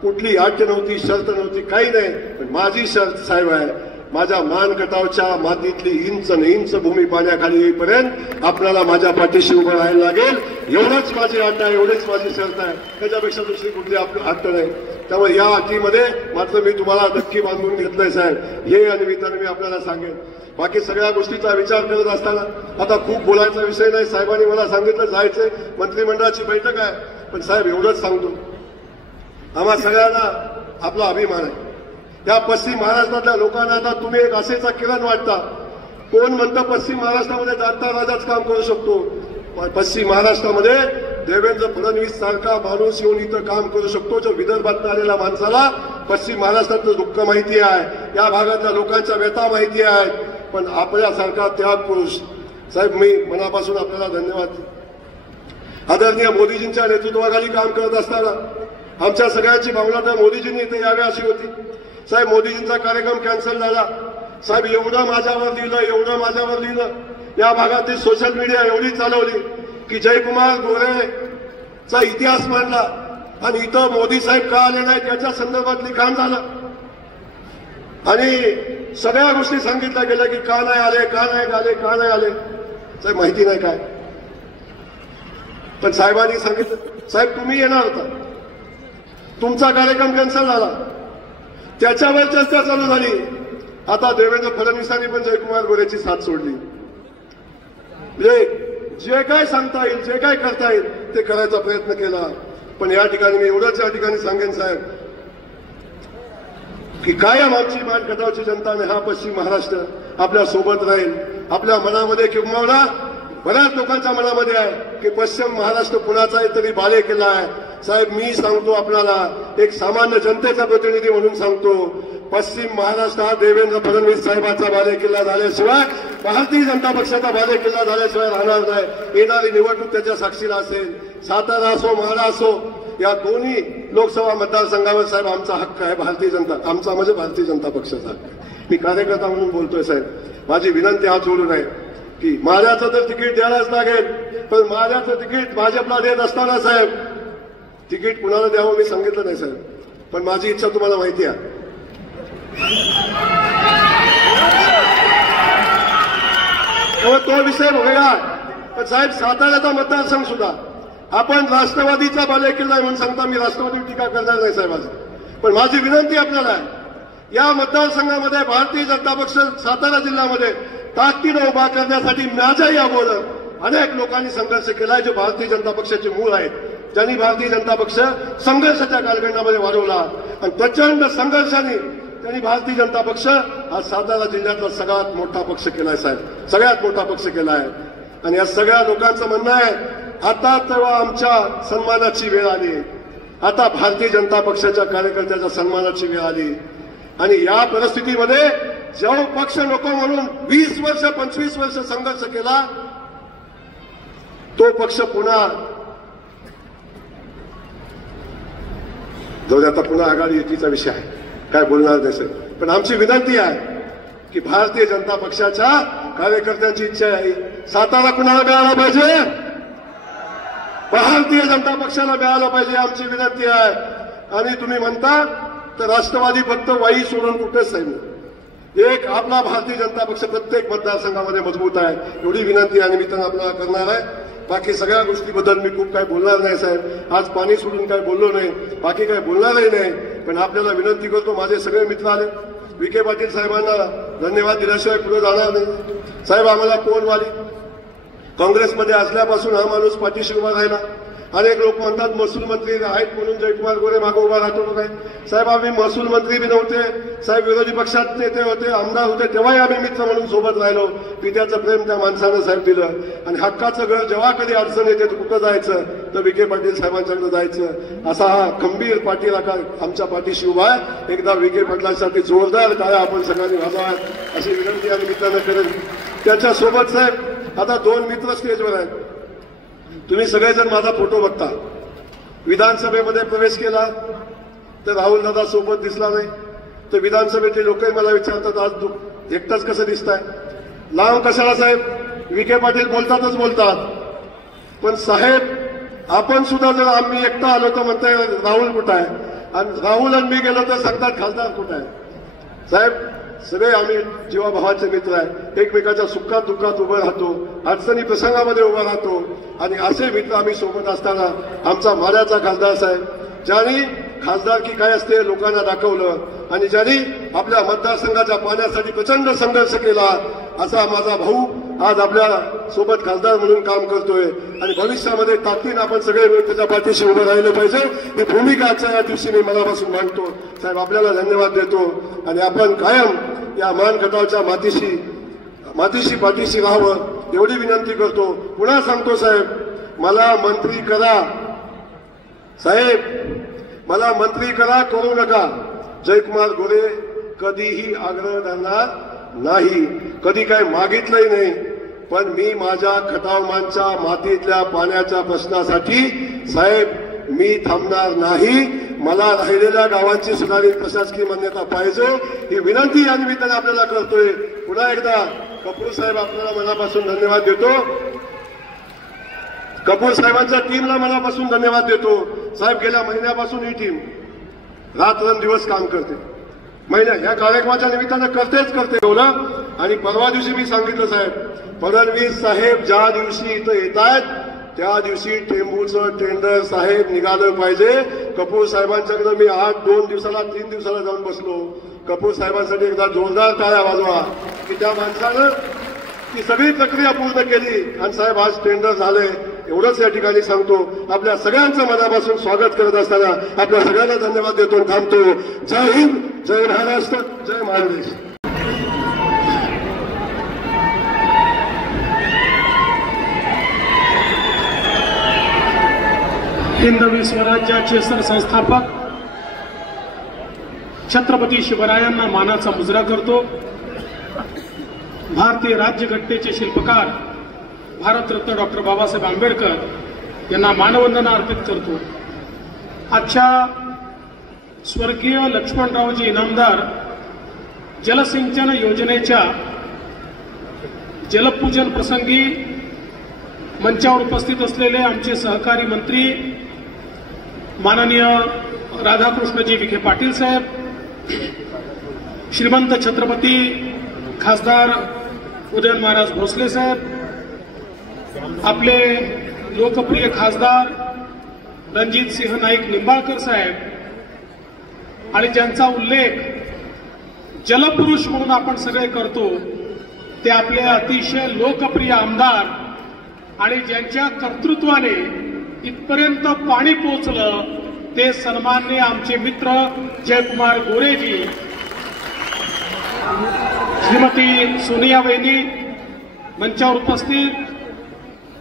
कुठली अट नव्हती, शर्त नव्हती, काही नाही. पण माझी शर्त साहेब आहे, माझ्या मानखटावच्या मातीतली इंच न इंच भूमी पाण्याखाली येईपर्यंत आपल्याला माझ्या पाठीशी उभं राहायला लागेल. एवढंच माझी अट आहे, एवढीच माझी शर्त आहे, त्याच्यापेक्षा दुसरी कुठली अट नाही. त्यामुळे या अटीमध्ये मात्र मी तुम्हाला नक्की बांधून घेतलंय साहेब, हे या निमित्ताने मी आपल्याला सांगेन. बाकी सगळ्या गोष्टीचा विचार करत असताना आता खूप बोलायचा विषय नाही. साहेबांनी मला सांगितलं जायचंय, मंत्रिमंडळाची बैठक आहे, पण साहेब एवढंच सांगतो, आम्हा सगळ्यांना आपला अभिमान आहे. या पश्चिम महाराष्ट्रातल्या लोकांना आता तुम्ही एक आशेचा किरण वाटता. कोण म्हणतं पश्चिम महाराष्ट्रामध्ये जाणता राजाच काम करू शकतो. पश्चिम महाराष्ट्रामध्ये देवेंद्र फडणवीस सारखा माणूस येऊन इथं काम करू शकतो. जो विदर्भात आलेल्या माणसाला पश्चिम महाराष्ट्रातलं दुःख माहिती आहे, या भागातल्या लोकांच्या व्यथा माहिती आहेत. पण आपल्यासारखा त्याग पुरुष साहेब, मी मनापासून आपल्याला धन्यवाद. आदरणीय मोदीजींच्या नेतृत्वाखाली काम करत असताना आमच्या सगळ्यांची भावना तर मोदीजींनी इथे यावे अशी होती. साहेब, मोदीजींचा कार्यक्रम कॅन्सल झाला. साहेब, एवढं माझ्यावर लिहिलं. या भागातील सोशल मीडिया एवढी चालवली की जयकुमार गोरेचा इतिहास मांडला आणि इथं मोदी साहेब का आले नाहीत याच्या संदर्भात लिखाण झालं आणि सगळ्या गोष्टी सांगितल्या गेल्या की का नाही आले. साहेब, माहिती नाही काय, पण साहेबांनी सांगितलं साहेब तुम्ही येणार होता, तुमचा कार्यक्रम कॅन्सल झाला, त्याच्यावर चर्चा चालू झाली. आता देवेंद्र फडणवीसांनी पण जयकुमार गोरेची साथ सोडली. म्हणजे जे काय सांगता येईल, जे काय करता येईल ते करायचा प्रयत्न केला. पण या ठिकाणी मी एवढंच या ठिकाणी सांगेन साहेब की कायम आमची मान खटावची जनता आणि हा पश्चिम महाराष्ट्र आपल्या सोबत राहील. आपल्या मनामध्ये किंवा बऱ्याच लोकांच्या मनामध्ये आहे की पश्चिम महाराष्ट्र कुणाचाही तरी बालेकिल्ला आहे. साहेब, मी सांगतो आपल्याला, एक सामान्य जनतेचा प्रतिनिधी म्हणून सांगतो, पश्चिम महाराष्ट्र हा देवेंद्र फडणवीस साहेबांचा बालेकिल्ला झाल्याशिवाय, भारतीय जनता पक्षाचा बालेकिल्ला झाल्याशिवाय राहणार नाही. येणारी निवडणूक त्याच्या साक्षीला असेल. सातारा असो, माढा असो, या दोन्ही लोकसभा मतदारसंघावर साहेब आमचा हक्क आहे. भारतीय जनता, आमचा म्हणजे भारतीय जनता पक्षाचा हक्क आहे. मी कार्यकर्ता म्हणून बोलतोय साहेब. माझी विनंती हात जोडून आहे की माझ्याचं तर तिकीट द्यायलाच लागेल, पण माझ्याचं तिकीट भाजपला देत असताना साहेब तिकीट कुणाला द्यावं मी सांगितलं नाही साहेब, पण माझी इच्छा तुम्हाला माहिती आहे. तो विषय वेगळा. पण साहेब, साताऱ्याचा मतदारसंघ सुद्धा आपण राष्ट्रवादीचा बालेकिल्ला म्हणून सांगता. मी राष्ट्रवादी टीका करणार नाही साहेब आज, पण माझी विनंती आपल्याला आहे, या मतदारसंघामध्ये भारतीय जनता पक्ष सातारा जिल्ह्यामध्ये ताकदीनं उभा करण्यासाठी माझ्याही अगोदर अनेक लोकांनी संघर्ष केलाय, जे भारतीय जनता पक्षाचे मूळ आहेत, ज्यांनी भारतीय जनता पक्ष संघर्षाच्या कालखंडामध्ये वाढवला आणि प्रचंड संघर्षाने त्यांनी भारतीय जनता पक्ष हा सातारा जिल्ह्यातला सगळ्यात मोठा पक्ष केलाय साहेब, सगळ्यात मोठा पक्ष केलाय. आणि या सगळ्या लोकांचं म्हणणं आहे आता तेव्हा आमच्या सन्मानाची वेळ आली, आता भारतीय जनता पक्षाच्या कार्यकर्त्याच्या सन्मानाची वेळ आली. आणि या परिस्थितीमध्ये जो पक्ष नको म्हणून 20 वर्ष 25 वर्ष संघर्ष केला, तो पक्ष पुन्हा जाऊ दे, आता पुन्हा आघाडी युतीचा विषय आहे, काय बोलणार नाही. पण आमची विनंती आहे की भारतीय जनता पक्षाच्या कार्यकर्त्यांची इच्छा आहे सातारा कुणाला मिळाला पाहिजे, भारतीय जनता पक्षाला मिळाला पाहिजे, आमची विनंती आहे. आणि तुम्ही म्हणता तर राष्ट्रवादी फक्त वाई सोडून कुठेच नाही, एक आपला भारतीय जनता पक्ष प्रत्येक मतदारसंघामध्ये मजबूत आहे, एवढी विनंती या निमित्तानं आपल्याला करणार आहे. बाकी सगळ्या गोष्टीबद्दल मी खूप काय बोलणार नाही साहेब, आज पाणी सोडून काय बोललो नाही, बाकी काय बोलणारही नाही. पण आपल्याला विनंती करतो, माझे सगळे मित्र आले, विखे पाटील साहेबांना धन्यवाद दिल्याशिवाय पुढे जाणार नाही. साहेब, आम्हाला कोण वाली, काँग्रेसमध्ये असल्यापासून हा माणूस पाठीशी उभा राहिला. अनेक लोक म्हणतात महसूल मंत्री आहेत म्हणून जयकुमार गोरे मागे उभा राहतो काय. साहेब, आम्ही महसूल मंत्री बी नव्हते साहेब, विरोधी पक्षात नेते होते, आमदार होते, तेव्हाही आम्ही मित्र म्हणून सोबत राहिलो. पित्याचं प्रेम त्या माणसानं साहेब दिलं. आणि हक्काचं घर जेव्हा कधी अडचण येते तर कुठं जायचं, तर विखे पाटील साहेबांच्याकडे जायचं. असा हा खंबीर पाटील आमच्या पाठीशी उभा आहे. एकदा विखे पाटलांसाठी जोरदार टाळ्या आपण सगळ्यांनी वाजवाव्यात अशी विनंती या निमित्तानं करेल. त्याच्यासोबत साहेब आता 2 मित्र स्टेजवर आहेत. तुम्ही सगळेजण माझा फोटो बघता. विधानसभेमध्ये प्रवेश केला तर राहुल दादा सोबत दिसला नाही, तर विधानसभेतले लोकही मला विचारतात आज एकटाच कसं दिसताय, लांब कशाला साहेब. विखे पाटील बोलतातच बोलतात, पण साहेब आपण सुद्धा जर आम्ही एकटा आलो तर म्हणताय राहुल कुठं आहे, आणि राहुल आणि मी गेलो तर सांगतात खासदार कुठं आहे. साहेब, सगळे आम्ही जीवाभावाचे मित्र आहे, एकमेकाच्या सुखात दुःखात उभं राहतो, अडचणी प्रसंगामध्ये उभं राहतो. आणि असे मित्र आम्ही सोबत असताना आमचा माढ्याचा खासदार साहेब, ज्यांनी खासदारकी काय असते लोकांना दाखवलं आणि ज्यांनी आपल्या मतदारसंघाच्या पाण्यासाठी प्रचंड संघर्ष केला, असा माझा भाऊ आज आपल्या सोबत खासदार म्हणून काम करतोय आणि भविष्यामध्ये ताकदीनं आपण सगळे मिळून त्याच्या पाठीशी उभं राहिलं पाहिजे ही भूमिका आजच्या या दिवशी मी मनापासून मांडतो. साहेब आपल्याला धन्यवाद देतो आणि आपण कायम या मान खटावच्या मातीशी पाठीशी राहावं एवढी विनंती करतो. पुन्हा सांगतो साहेब मला मंत्री करा, साहेब मला मंत्री करा करू नका. जयकुमार गोरे कधीही आग्रह धरणार नाही, कधी काय मागितलंही नाही. पण मी माझ्या खटावमानच्या मातीतल्या पाण्याच्या प्रश्नासाठी साहेब मी थांबणार नाही. मला राहिलेल्या गावांची सुधारित प्रशासकीय मान्यता पाहिजे ही विनंती या निमित्ताने आपल्याला करतोय. पुन्हा एकदा कपूर साहेब आपल्याला मनापासून धन्यवाद देतो. कपूर साहेबांच्या टीमला मनापासून धन्यवाद देतो. साहेब गेल्या महिन्यापासून ही टीम रात्रंदिवस काम करते. या कार्यक्रमाच्या निमित्तानं करते बोला. आणि परवा दिवशी मी सांगितलं साहेब फडणवीस साहेब ज्या दिवशी इथं येत आहेत त्या दिवशी टेंबूचं टेंडर साहेब निघालं पाहिजे. कपूर साहेबांच्याकडे मी 2 दिवसाला 3 दिवसाला जाऊन बसलो. कपूर साहेबांसाठी एकदा जोरदार टाळ्या वाजवा की त्या माणसानं ती सगळी प्रक्रिया पूर्ण केली आणि साहेब आज टेंडर झालंय. एवढंच या ठिकाणी सांगतो. आपल्या सगळ्यांचं मनापासून स्वागत करत असताना आपल्या सगळ्यांना धन्यवाद देतो आणि थांबतो. जय हिंद, जय महाराष्ट्र, जय महादेश. हिंदवी स्वराज्याचे सरसंस्थापक छत्रपती शिवरायांना मानाचा मुजरा करतो. भारतीय राज्यघटनेचे शिल्पकार भारतरत्न डॉक्टर बाबासाहेब आंबेडकर यांना मानवंदना अर्पित करतो. आजच्या स्वर्गीय लक्ष्मणरावजी इनामदार जलसिंचन योजनेच्या जलपूजन प्रसंगी मंचावर उपस्थित असलेले आमचे सहकारी मंत्री माननीय राधाकृष्णजी विखे पाटील साहेब, श्रीमंत छत्रपती खासदार उदयन महाराज भोसले साहेब, आपले लोकप्रिय खासदार रणजित सिंह नाईक निंबाळकर साहेब आणि ज्यांचा उल्लेख जलपुरुष म्हणून आपण सगळे करतो ते आपले अतिशय लोकप्रिय आमदार आणि ज्यांच्या कर्तृत्वाने इथपर्यंत पाणी पोहोचलं ते सन्माननीय आमचे मित्र जयकुमार गोरेजी, श्रीमती सोनिया वहिनी, मंचावर उपस्थित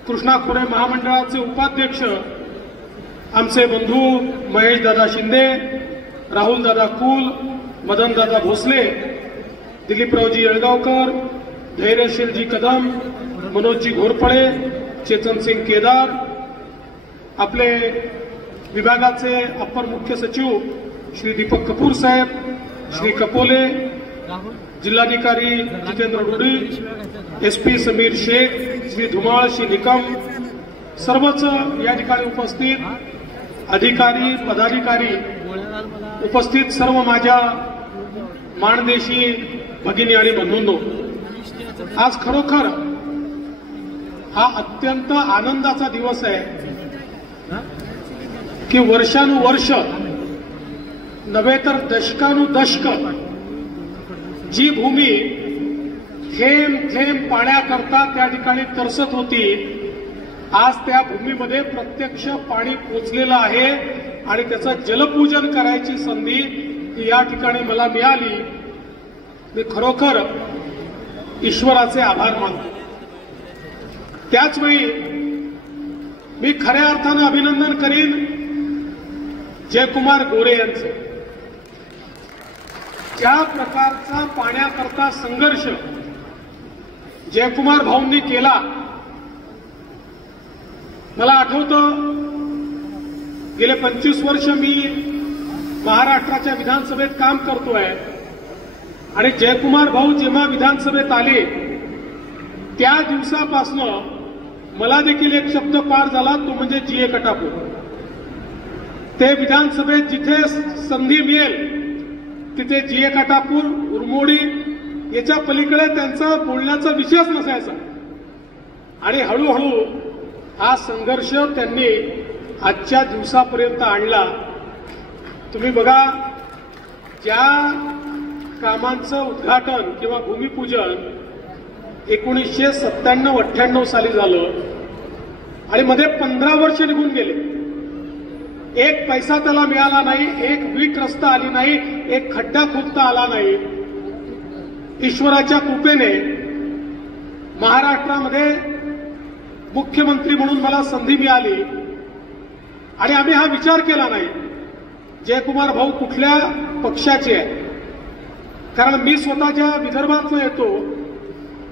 कृष्णा खोरे महामंडळाचे उपाध्यक्ष आमचे बंधू महेशदादा शिंदे, राहुलदादा कुल, मदनदादा भोसले, दिलीपरावजी येळगावकर, धैर्यशीलजी कदम, मनोजजी घोरपळे, चेतनसिंग केदार, आपले विभागाचे अप्पर मुख्य सचिव श्री दीपक कपूर साहेब, श्री कपोले, जिल्हाधिकारी जितेंद्र डोडी, एसपी समीर शेख, श्री धुमाळ, श्री निकम, सर्वच या ठिकाणी उपस्थित अधिकारी पदाधिकारी, उपस्थित सर्व माझ्या माणदेशी भगिनी आणि बंधूंनो, आज खरोखर हा अत्यंत आनंदाचा दिवस आहे की वर्षानुवर्ष नव्हे तर दशकानुदशक जी भूमी थेंब थेंब पाण्याकरता त्या ठिकाणी तरसत होती, आज त्या भूमीमध्ये प्रत्यक्ष पाणी पोचलेलं आहे आणि त्याचं जलपूजन करायची संधी या ठिकाणी मला मिळाली. मी खरोखर ईश्वराचे आभार मानतो. त्याचवेळी मी खऱ्या अर्थानं अभिनंदन करीन जयकुमार गोरे यांचं. ज्या प्रकारचा पाण्याकरता संघर्ष जयकुमार भाऊंनी केला, मला आठवतं गेले 25 वर्ष मी महाराष्ट्राच्या विधानसभेत काम करतोय आणि जयकुमार भाऊ जेव्हा विधानसभेत आले त्या दिवसापासनं मला देखील एक शब्द पार झाला, तो म्हणजे जीए कटापूर. ते विधानसभेत जिथे संधी मिळेल तिथे जीए कटापूर, उरमोडी याच्या पलीकडे त्यांचा बोलण्याचा विषयच नसायचा आणि हळूहळू हा संघर्ष त्यांनी आजच्या दिवसापर्यंत आणला. तुम्ही बघा, ज्या कामांचं उद्घाटन किंवा भूमिपूजन 1997-98 साली झालं आणि मध्ये 15 वर्ष निघून गेले. एक पैसा त्याला मिळाला नाही, एक वीट रस्ता आली नाही, एक खड्डा खोदता आला नाही. ईश्वराच्या कृपेने महाराष्ट्रामध्ये मुख्यमंत्री म्हणून मला संधी मिळाली आणि आम्ही हा विचार केला नाही जयकुमार भाऊ कुठल्या पक्षाचे आहे. कारण मी स्वतः ज्या विदर्भातनं येतो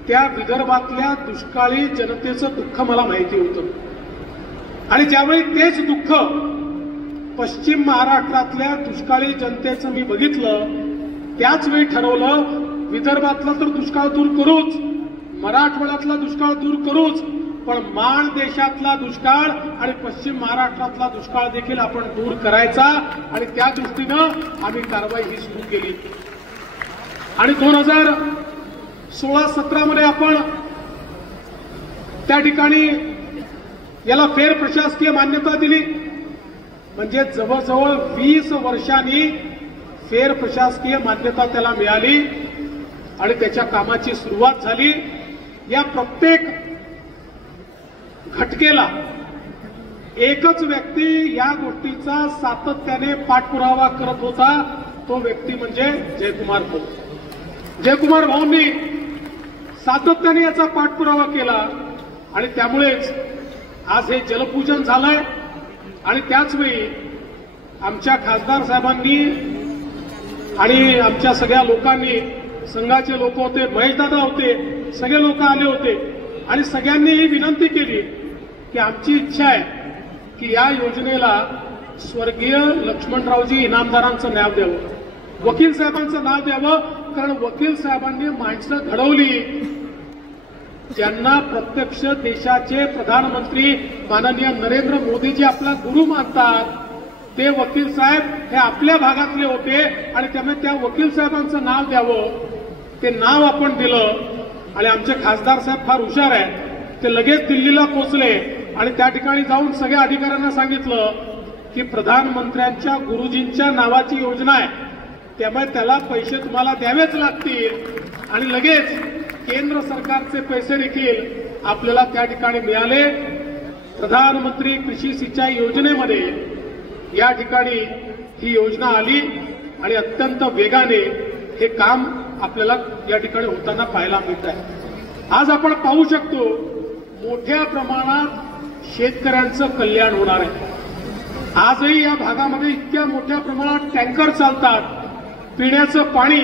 त्या विदर्भातल्या दुष्काळी जनतेचं दुःख मला माहिती होतं आणि ज्यावेळी तेच दुःख पश्चिम महाराष्ट्रातल्या दुष्काळी जनतेचं मी बघितलं त्याच वेळी ठरवलं विदर्भातला तर दुष्काळ दूर करूच, मराठवाड्यातला दुष्काळ दूर करूच, पण मान देशातला दुष्काळ आणि पश्चिम महाराष्ट्रातला दुष्काळ देखील आपण दूर करायचा आणि त्या दृष्टीनं आम्ही कारवाई ही सुरू केली. आणि 2016-17 मध्ये आपण त्या ठिकाणी याला फेर प्रशासकीय मान्यता दिली. म्हणजे जवळजवळ 20 वर्षांनी फेर प्रशासकीय मान्यता त्याला मिळाली आणि त्याच्या कामाची सुरुवात झाली. या प्रत्येक घटकेला एकच व्यक्ती या गोष्टीचा सातत्याने पाठपुरावा करत होता, तो व्यक्ती म्हणजे जयकुमार भाऊ. जयकुमार भाऊंनी सातत्याने याचा पाठपुरावा केला आणि त्यामुळेच आज हे जलपूजन झालंय. आणि त्याचवेळी आमच्या खासदार साहेबांनी आणि आमच्या सगळ्या लोकांनी, संघाचे लोक होते, महेशदादा होते, सगळे लोक आले होते आणि सगळ्यांनी ही विनंती केली की आमची इच्छा आहे की या योजनेला स्वर्गीय लक्ष्मणरावजी इनामदारांचं नाव द्यावं, वकील साहेबांचं नाव द्यावं. कारण वकील साहेबांनी माणसं घडवली ज्यांना प्रत्यक्ष देशाचे प्रधानमंत्री माननीय नरेंद्र मोदीजी आपला गुरु मानतात. ते वकील साहेब हे आपल्या भागातले होते आणि त्यामुळे त्या वकील साहेबांचं नाव द्यावं. ते नाव आपण दिलं आणि आमचे खासदार साहेब फार हुशार आहे. ते लगेच दिल्लीला पोहोचले आणि त्या ठिकाणी जाऊन सगळ्या अधिकाऱ्यांना सांगितलं की प्रधानमंत्र्यांच्या गुरुजींच्या नावाची योजना आहे, त्यामुळे त्याला पैसे तुम्हाला द्यावेच लागतील आणि लगेच केंद्र सरकारचे पैसे देखील आपल्याला त्या ठिकाणी मिळाले. प्रधानमंत्री कृषी सिंचाई योजनेमध्ये या ठिकाणी ही योजना आली आणि अत्यंत वेगाने हे काम आपल्याला या ठिकाणी होताना पाहायला मिळत आहे. आज आपण पाहू शकतो मोठ्या प्रमाणात शेतकऱ्यांचं कल्याण होणार आहे. आजही या भागामध्ये इतक्या मोठ्या प्रमाणात टँकर चालतात. पिण्याचं पाणी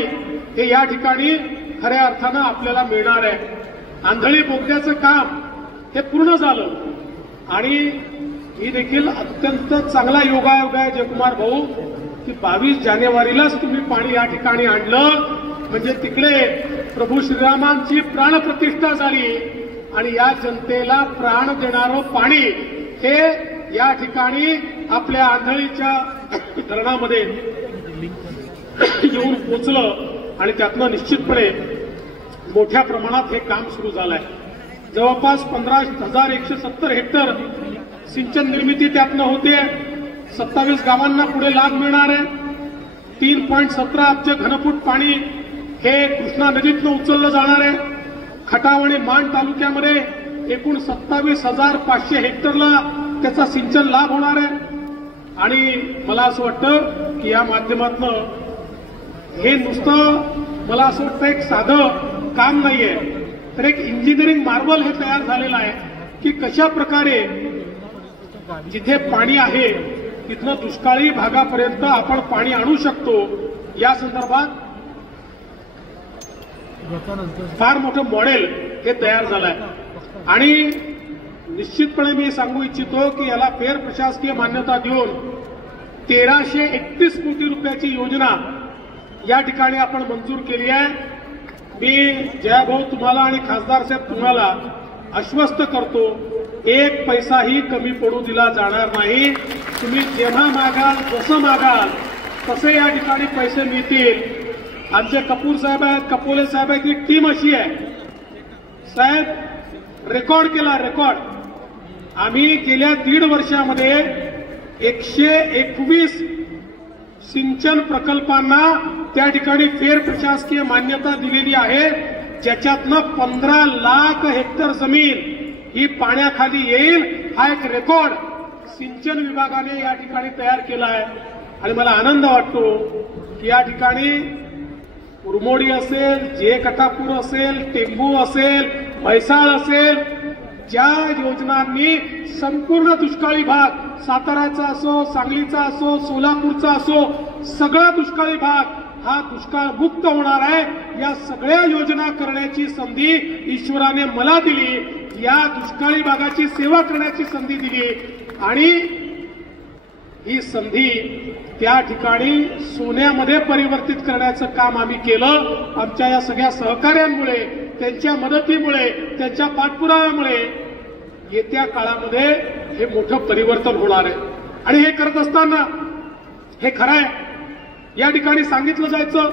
हे या ठिकाणी खऱ्या अर्थानं आपल्याला मिळणार आहे. आंधळी बोगद्याचं काम हे पूर्ण झालं आणि ही देखील अत्यंत चांगला योगायोग आहे जयकुमार भाऊ की 22 जानेवारीलाच तुम्ही पाणी या ठिकाणी आणलं. म्हणजे तिकडे प्रभू श्रीरामांची प्राणप्रतिष्ठा झाली आणि या जनतेला प्राण देणारं पाणी हे या ठिकाणी आपल्या आंधळीच्या धरणामध्ये येऊन पोचलं आणि त्यातनं निश्चितपणे मोठ्या प्रमाणात हे काम सुरू झालंय. जवळपास 15,170 हेक्टर सिंचन निर्मिती त्यातनं होते. 27 गावांना पुढे लाभ मिळणार आहे. 3.17 अब्ज घनफूट पाणी हे कृष्णा नदीतनं उचललं जाणार आहे. खटाव आणि मान तालुक्यामध्ये एकूण 27,500 हेक्टरला त्याचा सिंचन लाभ होणार आहे. आणि मला असं वाटतं की या माध्यमातून हे नुसतं मला असं वाटतं एक साधं काम नाहीये, तर एक इंजिनिअरिंग मार्वल हे तयार झालेलं आहे की कशा प्रकारे जिथे पाणी आहे तिथनं दुष्काळी भागापर्यंत आपण पाणी आणू शकतो. या संदर्भात फार मोठं मॉडेल हे तयार झालं आहे. आणि निश्चितपणे मी सांगू इच्छितो की याला फेर प्रशासकीय मान्यता देऊन 1331 कोटी रुपयाची योजना या ठिकाणी आपण मंजूर केली आहे. मी जयभाऊ तुम्हाला आणि खासदार साहेब तुम्हाला आश्वस्त करतो, एक पैसाही कमी पडू दिला जाणार नाही. तुम्ही जेव्हा मागाल, जसं मागाल तसे या ठिकाणी पैसे मिळतील. आमचे कपूर साहेब आहेत, कपोले साहेब आहेत, ही टीम अशी आहे साहेब, रेकॉर्ड केला रेकॉर्ड. आम्ही गेल्या 1.5 वर्षामध्ये 121 सिंचन प्रकल्पांना त्या ठिकाणी फेर प्रशासकीय मान्यता दिलेली आहे. ज्याच्यातनं 15 लाख हेक्टर जमीन ही पाण्याखाली येईल, हा एक रेकॉर्ड सिंचन विभागाने या ठिकाणी तयार केला आहे. आणि मला आनंद वाटतो की या ठिकाणी उरमोडी असेल, जे कटापूर असेल, टेंबू असेल, म्हैसाळ असेल, ज्या योजनांनी संपूर्ण दुष्काळी भाग, साताराचा असो, सांगलीचा असो, सोलापूरचा असो, सगळा दुष्काळी भाग हा दुष्काळ मुक्त होणार आहे. या सगळ्या योजना करण्याची संधी ईश्वराने मला दिली, या दुष्काळी भागाची सेवा करण्याची संधी दिली. आणि ही संधी त्या ठिकाणी सोन्यामध्ये परिवर्तित करण्याचं काम आम्ही केलं. आमच्या या सगळ्या सहकार्यांमुळे, त्यांच्या मदतीमुळे, त्यांच्या पाठपुराव्यामुळे येत्या काळामध्ये हे मोठं परिवर्तन होणार आहे. आणि हे करत असताना हे खरं आहे, या ठिकाणी सांगितलं जायचं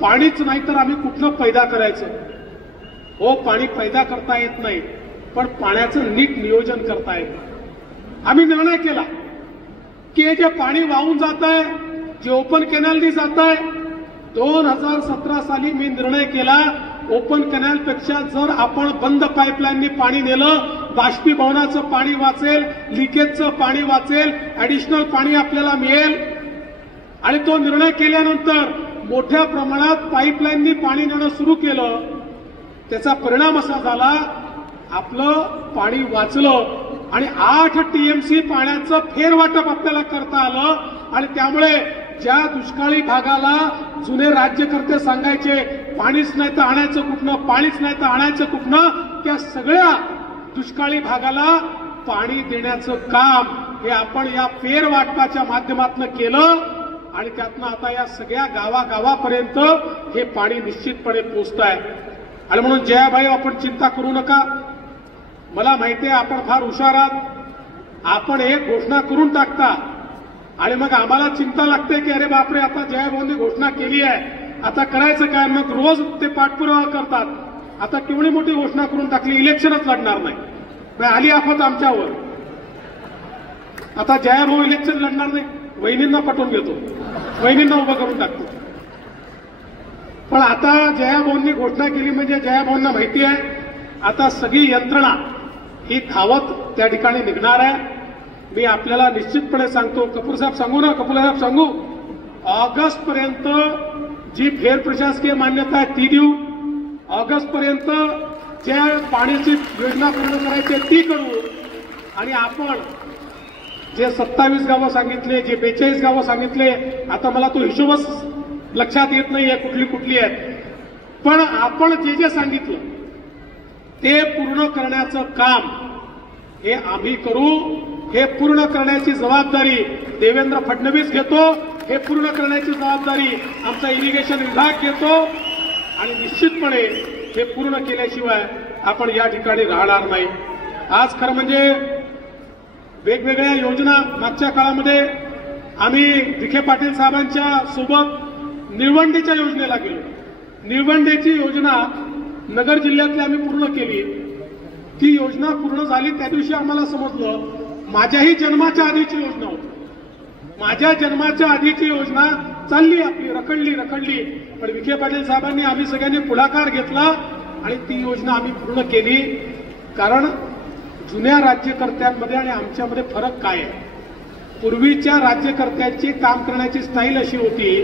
पाणीच नाही तर आम्ही कुठलं पैदा करायचं. हो, पाणी पैदा करता येत नाही, पण पाण्याचं नीट नियोजन करता येतं. आम्ही निर्णय केला की हे जे पाणी वाहून जात आहे, जे ओपन कॅनलनी जात आहे, 2017 साली मी निर्णय केला, ओपन कॅनलपेक्षा जर आपण बंद पाईपलाईननी पाणी नेलं, बाष्पीभवनाचं पाणी वाचेल, लिकेजचं पाणी वाचेल, ऍडिशनल पाणी आपल्याला मिळेल. आणि तो निर्णय केल्यानंतर मोठ्या प्रमाणात पाईपलाईननी पाणी नेणं सुरू केलं. त्याचा परिणाम असा झाला, आपलं पाणी वाचलं आणि 8 टीएमसी पाण्याचं फेरवाटप आपल्याला करता आलं. आणि त्यामुळे ज्या दुष्काळी भागाला जुने राज्यकर्ते सांगायचे पाणीच नाही तर आणायचं कुठनं, पाणीच नाही तर आणायचं कुठनं, त्या सगळ्या दुष्काळी भागाला पाणी देण्याचं काम हे आपण या फेरवाटपाच्या माध्यमातून केलं. आणि त्यातनं आता या सगळ्या गावागावापर्यंत हे पाणी निश्चितपणे पोहोचत आहे. आणि म्हणून जयाबाई, आपण चिंता करू नका. मला माहिती आहे आपण फार हुशार आहात. आपण एक घोषणा करून टाकता आणि मग आम्हाला चिंता लागते की अरे बापरे, आता जयाभाऊंनी घोषणा केली आहे, आता करायचं काय. मग रोज ते पाठपुरावा करतात. आता केवढी मोठी घोषणा करून टाकली, इलेक्शनच लढणार नाही. आली आफत आमच्यावर. आता जयाभाऊ इलेक्शन लढणार नाही, वहिनींना पटवून घेतो, वहिनींना उभं करून टाकतो. पण आता जयाभाऊंनी घोषणा केली म्हणजे जयाभाऊंना माहिती आहे आता सगळी यंत्रणा ही धावत त्या ठिकाणी निघणार आहे. मी आपल्याला निश्चितपणे सांगतो, कपूर साहेब सांगू ना, कपूर साहेब सांगू, ऑगस्ट पर्यंत जी फेर प्रशासकीय मान्यता आहे ती देऊ. ऑगस्ट पर्यंत ज्या पाण्याची योजना पूर्ण करायची आहे ती करू. आणि आपण जे 27 गावं सांगितले, जे 42 गावं सांगितले, आता मला तो हिशोबच लक्षात येत नाहीये कुठली कुठली आहेत, पण आपण जे जे सांगितलं ते पूर्ण करण्याचं काम हे आम्ही करू. हे पूर्ण करण्याची जबाबदारी देवेंद्र फडणवीस घेतो. हे पूर्ण करण्याची जबाबदारी आमचा इरिगेशन विभाग घेतो. आणि निश्चितपणे हे पूर्ण केल्याशिवाय आपण या ठिकाणी राहणार नाही. आज खरं म्हणजे वेगवेगळ्या योजना मागच्या काळामध्ये आम्ही विखे पाटील साहेबांच्या सोबत निळवंडेच्या योजनेला गेलो. निळवंडेची योजना नगर जिल्ह्यातली आम्ही पूर्ण केली. ती योजना पूर्ण झाली त्या दिवशी आम्हाला समजलं माझ्याही जन्माच्या आधीची योजना होती. माझ्या जन्माच्या आधीची योजना चालली आपली, रखडली. पण विखे पाटील साहेबांनी, आम्ही सगळ्यांनी पुढाकार घेतला आणि ती योजना आम्ही पूर्ण केली. कारण जुन्या राज्यकर्त्यांमध्ये आणि आमच्यामध्ये फरक काय आहे. पूर्वीच्या राज्यकर्त्यांची काम करण्याची स्टाईल अशी होती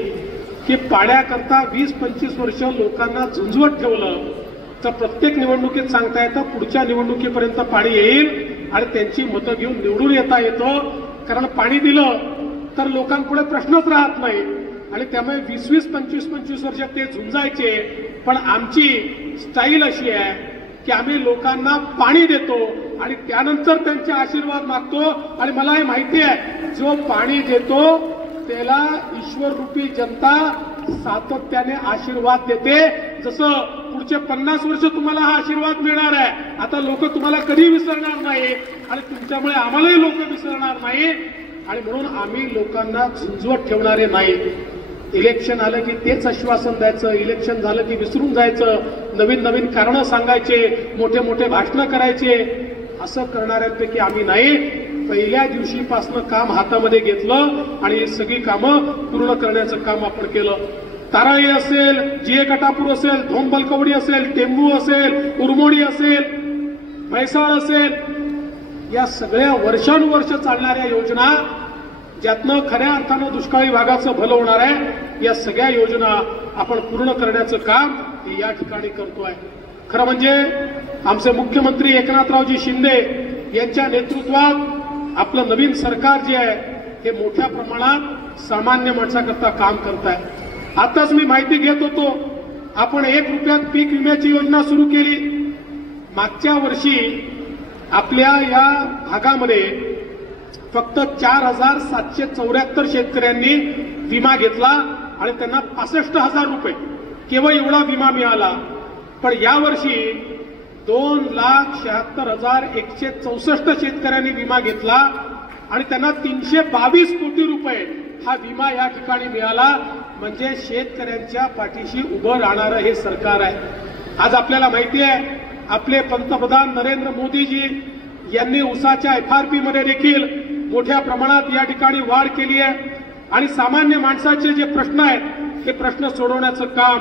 की पाण्याकरता 20-25 वर्ष लोकांना झुंजवत ठेवलं तर प्रत्येक निवडणुकीत सांगता येतं पुढच्या निवडणुकीपर्यंत पाणी येईल आणि त्यांची मतं घेऊन निवडून येता येतं. कारण पाणी दिलं तर लोकांपुढे प्रश्नच राहत नाही. आणि त्यामुळे 20-25 वर्ष ते झुंजायचे. पण आमची स्टाईल अशी आहे की आम्ही लोकांना पाणी देतो आणि त्यानंतर त्यांचे आशीर्वाद मागतो. आणि मला हे माहिती आहे, जो पाणी देतो त्याला ईश्वररूपी जनता सातत्याने आशीर्वाद देते. जसं पुढचे 50 वर्ष तुम्हाला हा आशीर्वाद मिळणार आहे. आता लोक तुम्हाला कधी विसरणार नाही आणि तुमच्यामुळे आम्हालाही लोक विसरणार नाही. आणि म्हणून आम्ही लोकांना झुंजवत ठेवणारे नाही. इलेक्शन आलं की तेच आश्वासन द्यायचं, इलेक्शन झालं की विसरून जायचं, नवीन नवीन कारणं सांगायचे, मोठे मोठे भाषणं करायचे. असं करणाऱ्यांपैकी आम्ही नाही. पहिल्या दिवशीपासून काम हातामध्ये घेतलं आणि ही सगळी कामं पूर्ण करण्याचं काम आपण केलं. ताराळी असेल, जीए कटापूर असेल, धोंबलकवडी असेल, टेंबू असेल, उरमोडी असेल, म्हैसाळ असेल, या सगळ्या वर्षानुवर्ष चालणाऱ्या योजना ज्यातनं खऱ्या अर्थानं दुष्काळी भागाचं भलं होणार आहे, या सगळ्या योजना आपण पूर्ण करण्याचं काम या ठिकाणी करतोय. खरं म्हणजे आमचे मुख्यमंत्री एकनाथरावजी शिंदे यांच्या नेतृत्वात आपलं नवीन सरकार जे आहे हे मोठ्या प्रमाणात सामान्य माणसाकरता काम करत आहे. आताच मी माहिती घेत होतो, आपण 1 रुपयात पीक विम्याची योजना सुरू केली. मागच्या वर्षी आपल्या या भागामध्ये फक्त 4,774 शेतकऱ्यांनी विमा घेतला आणि त्यांना 65,000 रुपये केवळ एवढा विमा मिळाला. पण यावर्षी 2,76,164 शेतकऱ्यांनी विमा घेतला आणि त्यांना 322 कोटी रुपये हा विमा या ठिकाणी मिळाला. म्हणजे शेतकऱ्यांच्या पाठीशी उभं राहणारं हे सरकार आहे. आज आपल्याला माहिती आहे, आपले पंतप्रधान नरेंद्र मोदीजी यांनी ऊसाच्या FRP मध्ये देखील मोठ्या प्रमाणात या ठिकाणी वाढ केली आहे आणि सामान्य माणसाचे जे प्रश्न आहेत हे प्रश्न सोडवण्याचं काम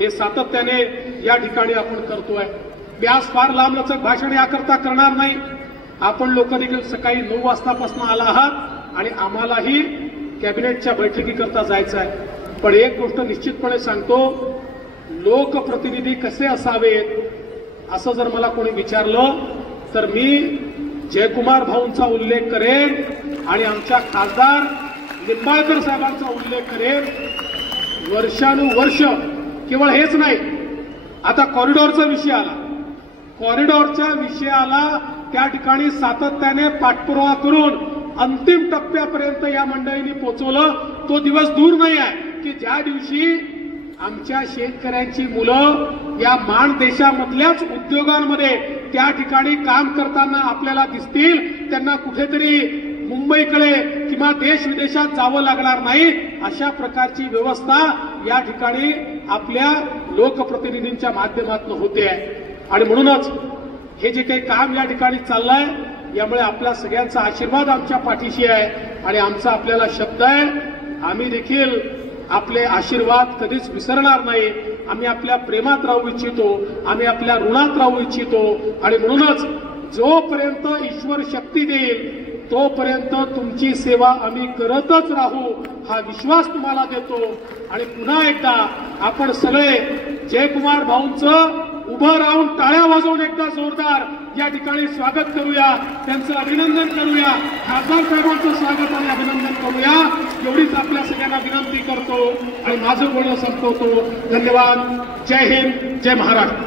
हे सातत्याने या ठिकाणी आपण करतोय. मी आज फार लांबलचक भाषण याकरता करणार नाही. आपण लोक देखील सकाळी 9 वाजतापासून आला आहात आणि आम्हालाही कॅबिनेटच्या बैठकीकरता जायचं आहे. पण एक गोष्ट निश्चितपणे सांगतो, लोकप्रतिनिधी कसे असावेत असं जर मला कोणी विचारलं तर मी जयकुमार भाऊंचा उल्लेख करेन आणि आमच्या खासदार निंबाळकर साहेबांचा उल्लेख करेन. वर्षानुवर्ष केवळ हेच नाही, आता कॉरिडॉरचा विषय आला. कॉरिडॉरच्या विषयाला त्या ठिकाणी सातत्याने पाठपुरावा करून अंतिम टप्प्यापर्यंत या मंडळींनी पोहोचवलं. तो दिवस दूर नाही आहे की ज्या दिवशी आमच्या शेतकऱ्यांची मुलं या मान देशामधल्याच उद्योगांमध्ये त्या ठिकाणी काम करताना आपल्याला दिसतील. त्यांना कुठेतरी मुंबईकडे किंवा देश विदेशात जावं लागणार नाही. अशा प्रकारची व्यवस्था या ठिकाणी आपल्या लोकप्रतिनिधींच्या माध्यमातून होते आहे. आणि म्हणूनच हे जे काही काम या ठिकाणी चाललंय यामुळे आपल्या सगळ्यांचा आशीर्वाद आमच्या पाठीशी आहे आणि आमचा आपल्याला शब्द आहे, आम्ही देखील आपले आशीर्वाद कधीच विसरणार नाही. आम्ही आपल्या प्रेमात राहू इच्छितो, आम्ही आपल्या ऋणात राहू इच्छितो आणि म्हणूनच जोपर्यंत ईश्वर शक्ती देईल तोपर्यंत तुमची सेवा आम्ही करतच राहू हा विश्वास तुम्हाला देतो. आणि पुन्हा एकदा आपण सगळे जयकुमार भाऊंचं उभं राहून टाळ्या वाजवून एकदा जोरदार या ठिकाणी स्वागत करूया, त्यांचं अभिनंदन करूया, खासदार साहेबांचं स्वागत आणि अभिनंदन करूया. एवढीच आपल्या सगळ्यांना विनंती करतो आणि माझं बोलणं संपवतो. धन्यवाद. जय हिंद, जय महाराष्ट्र.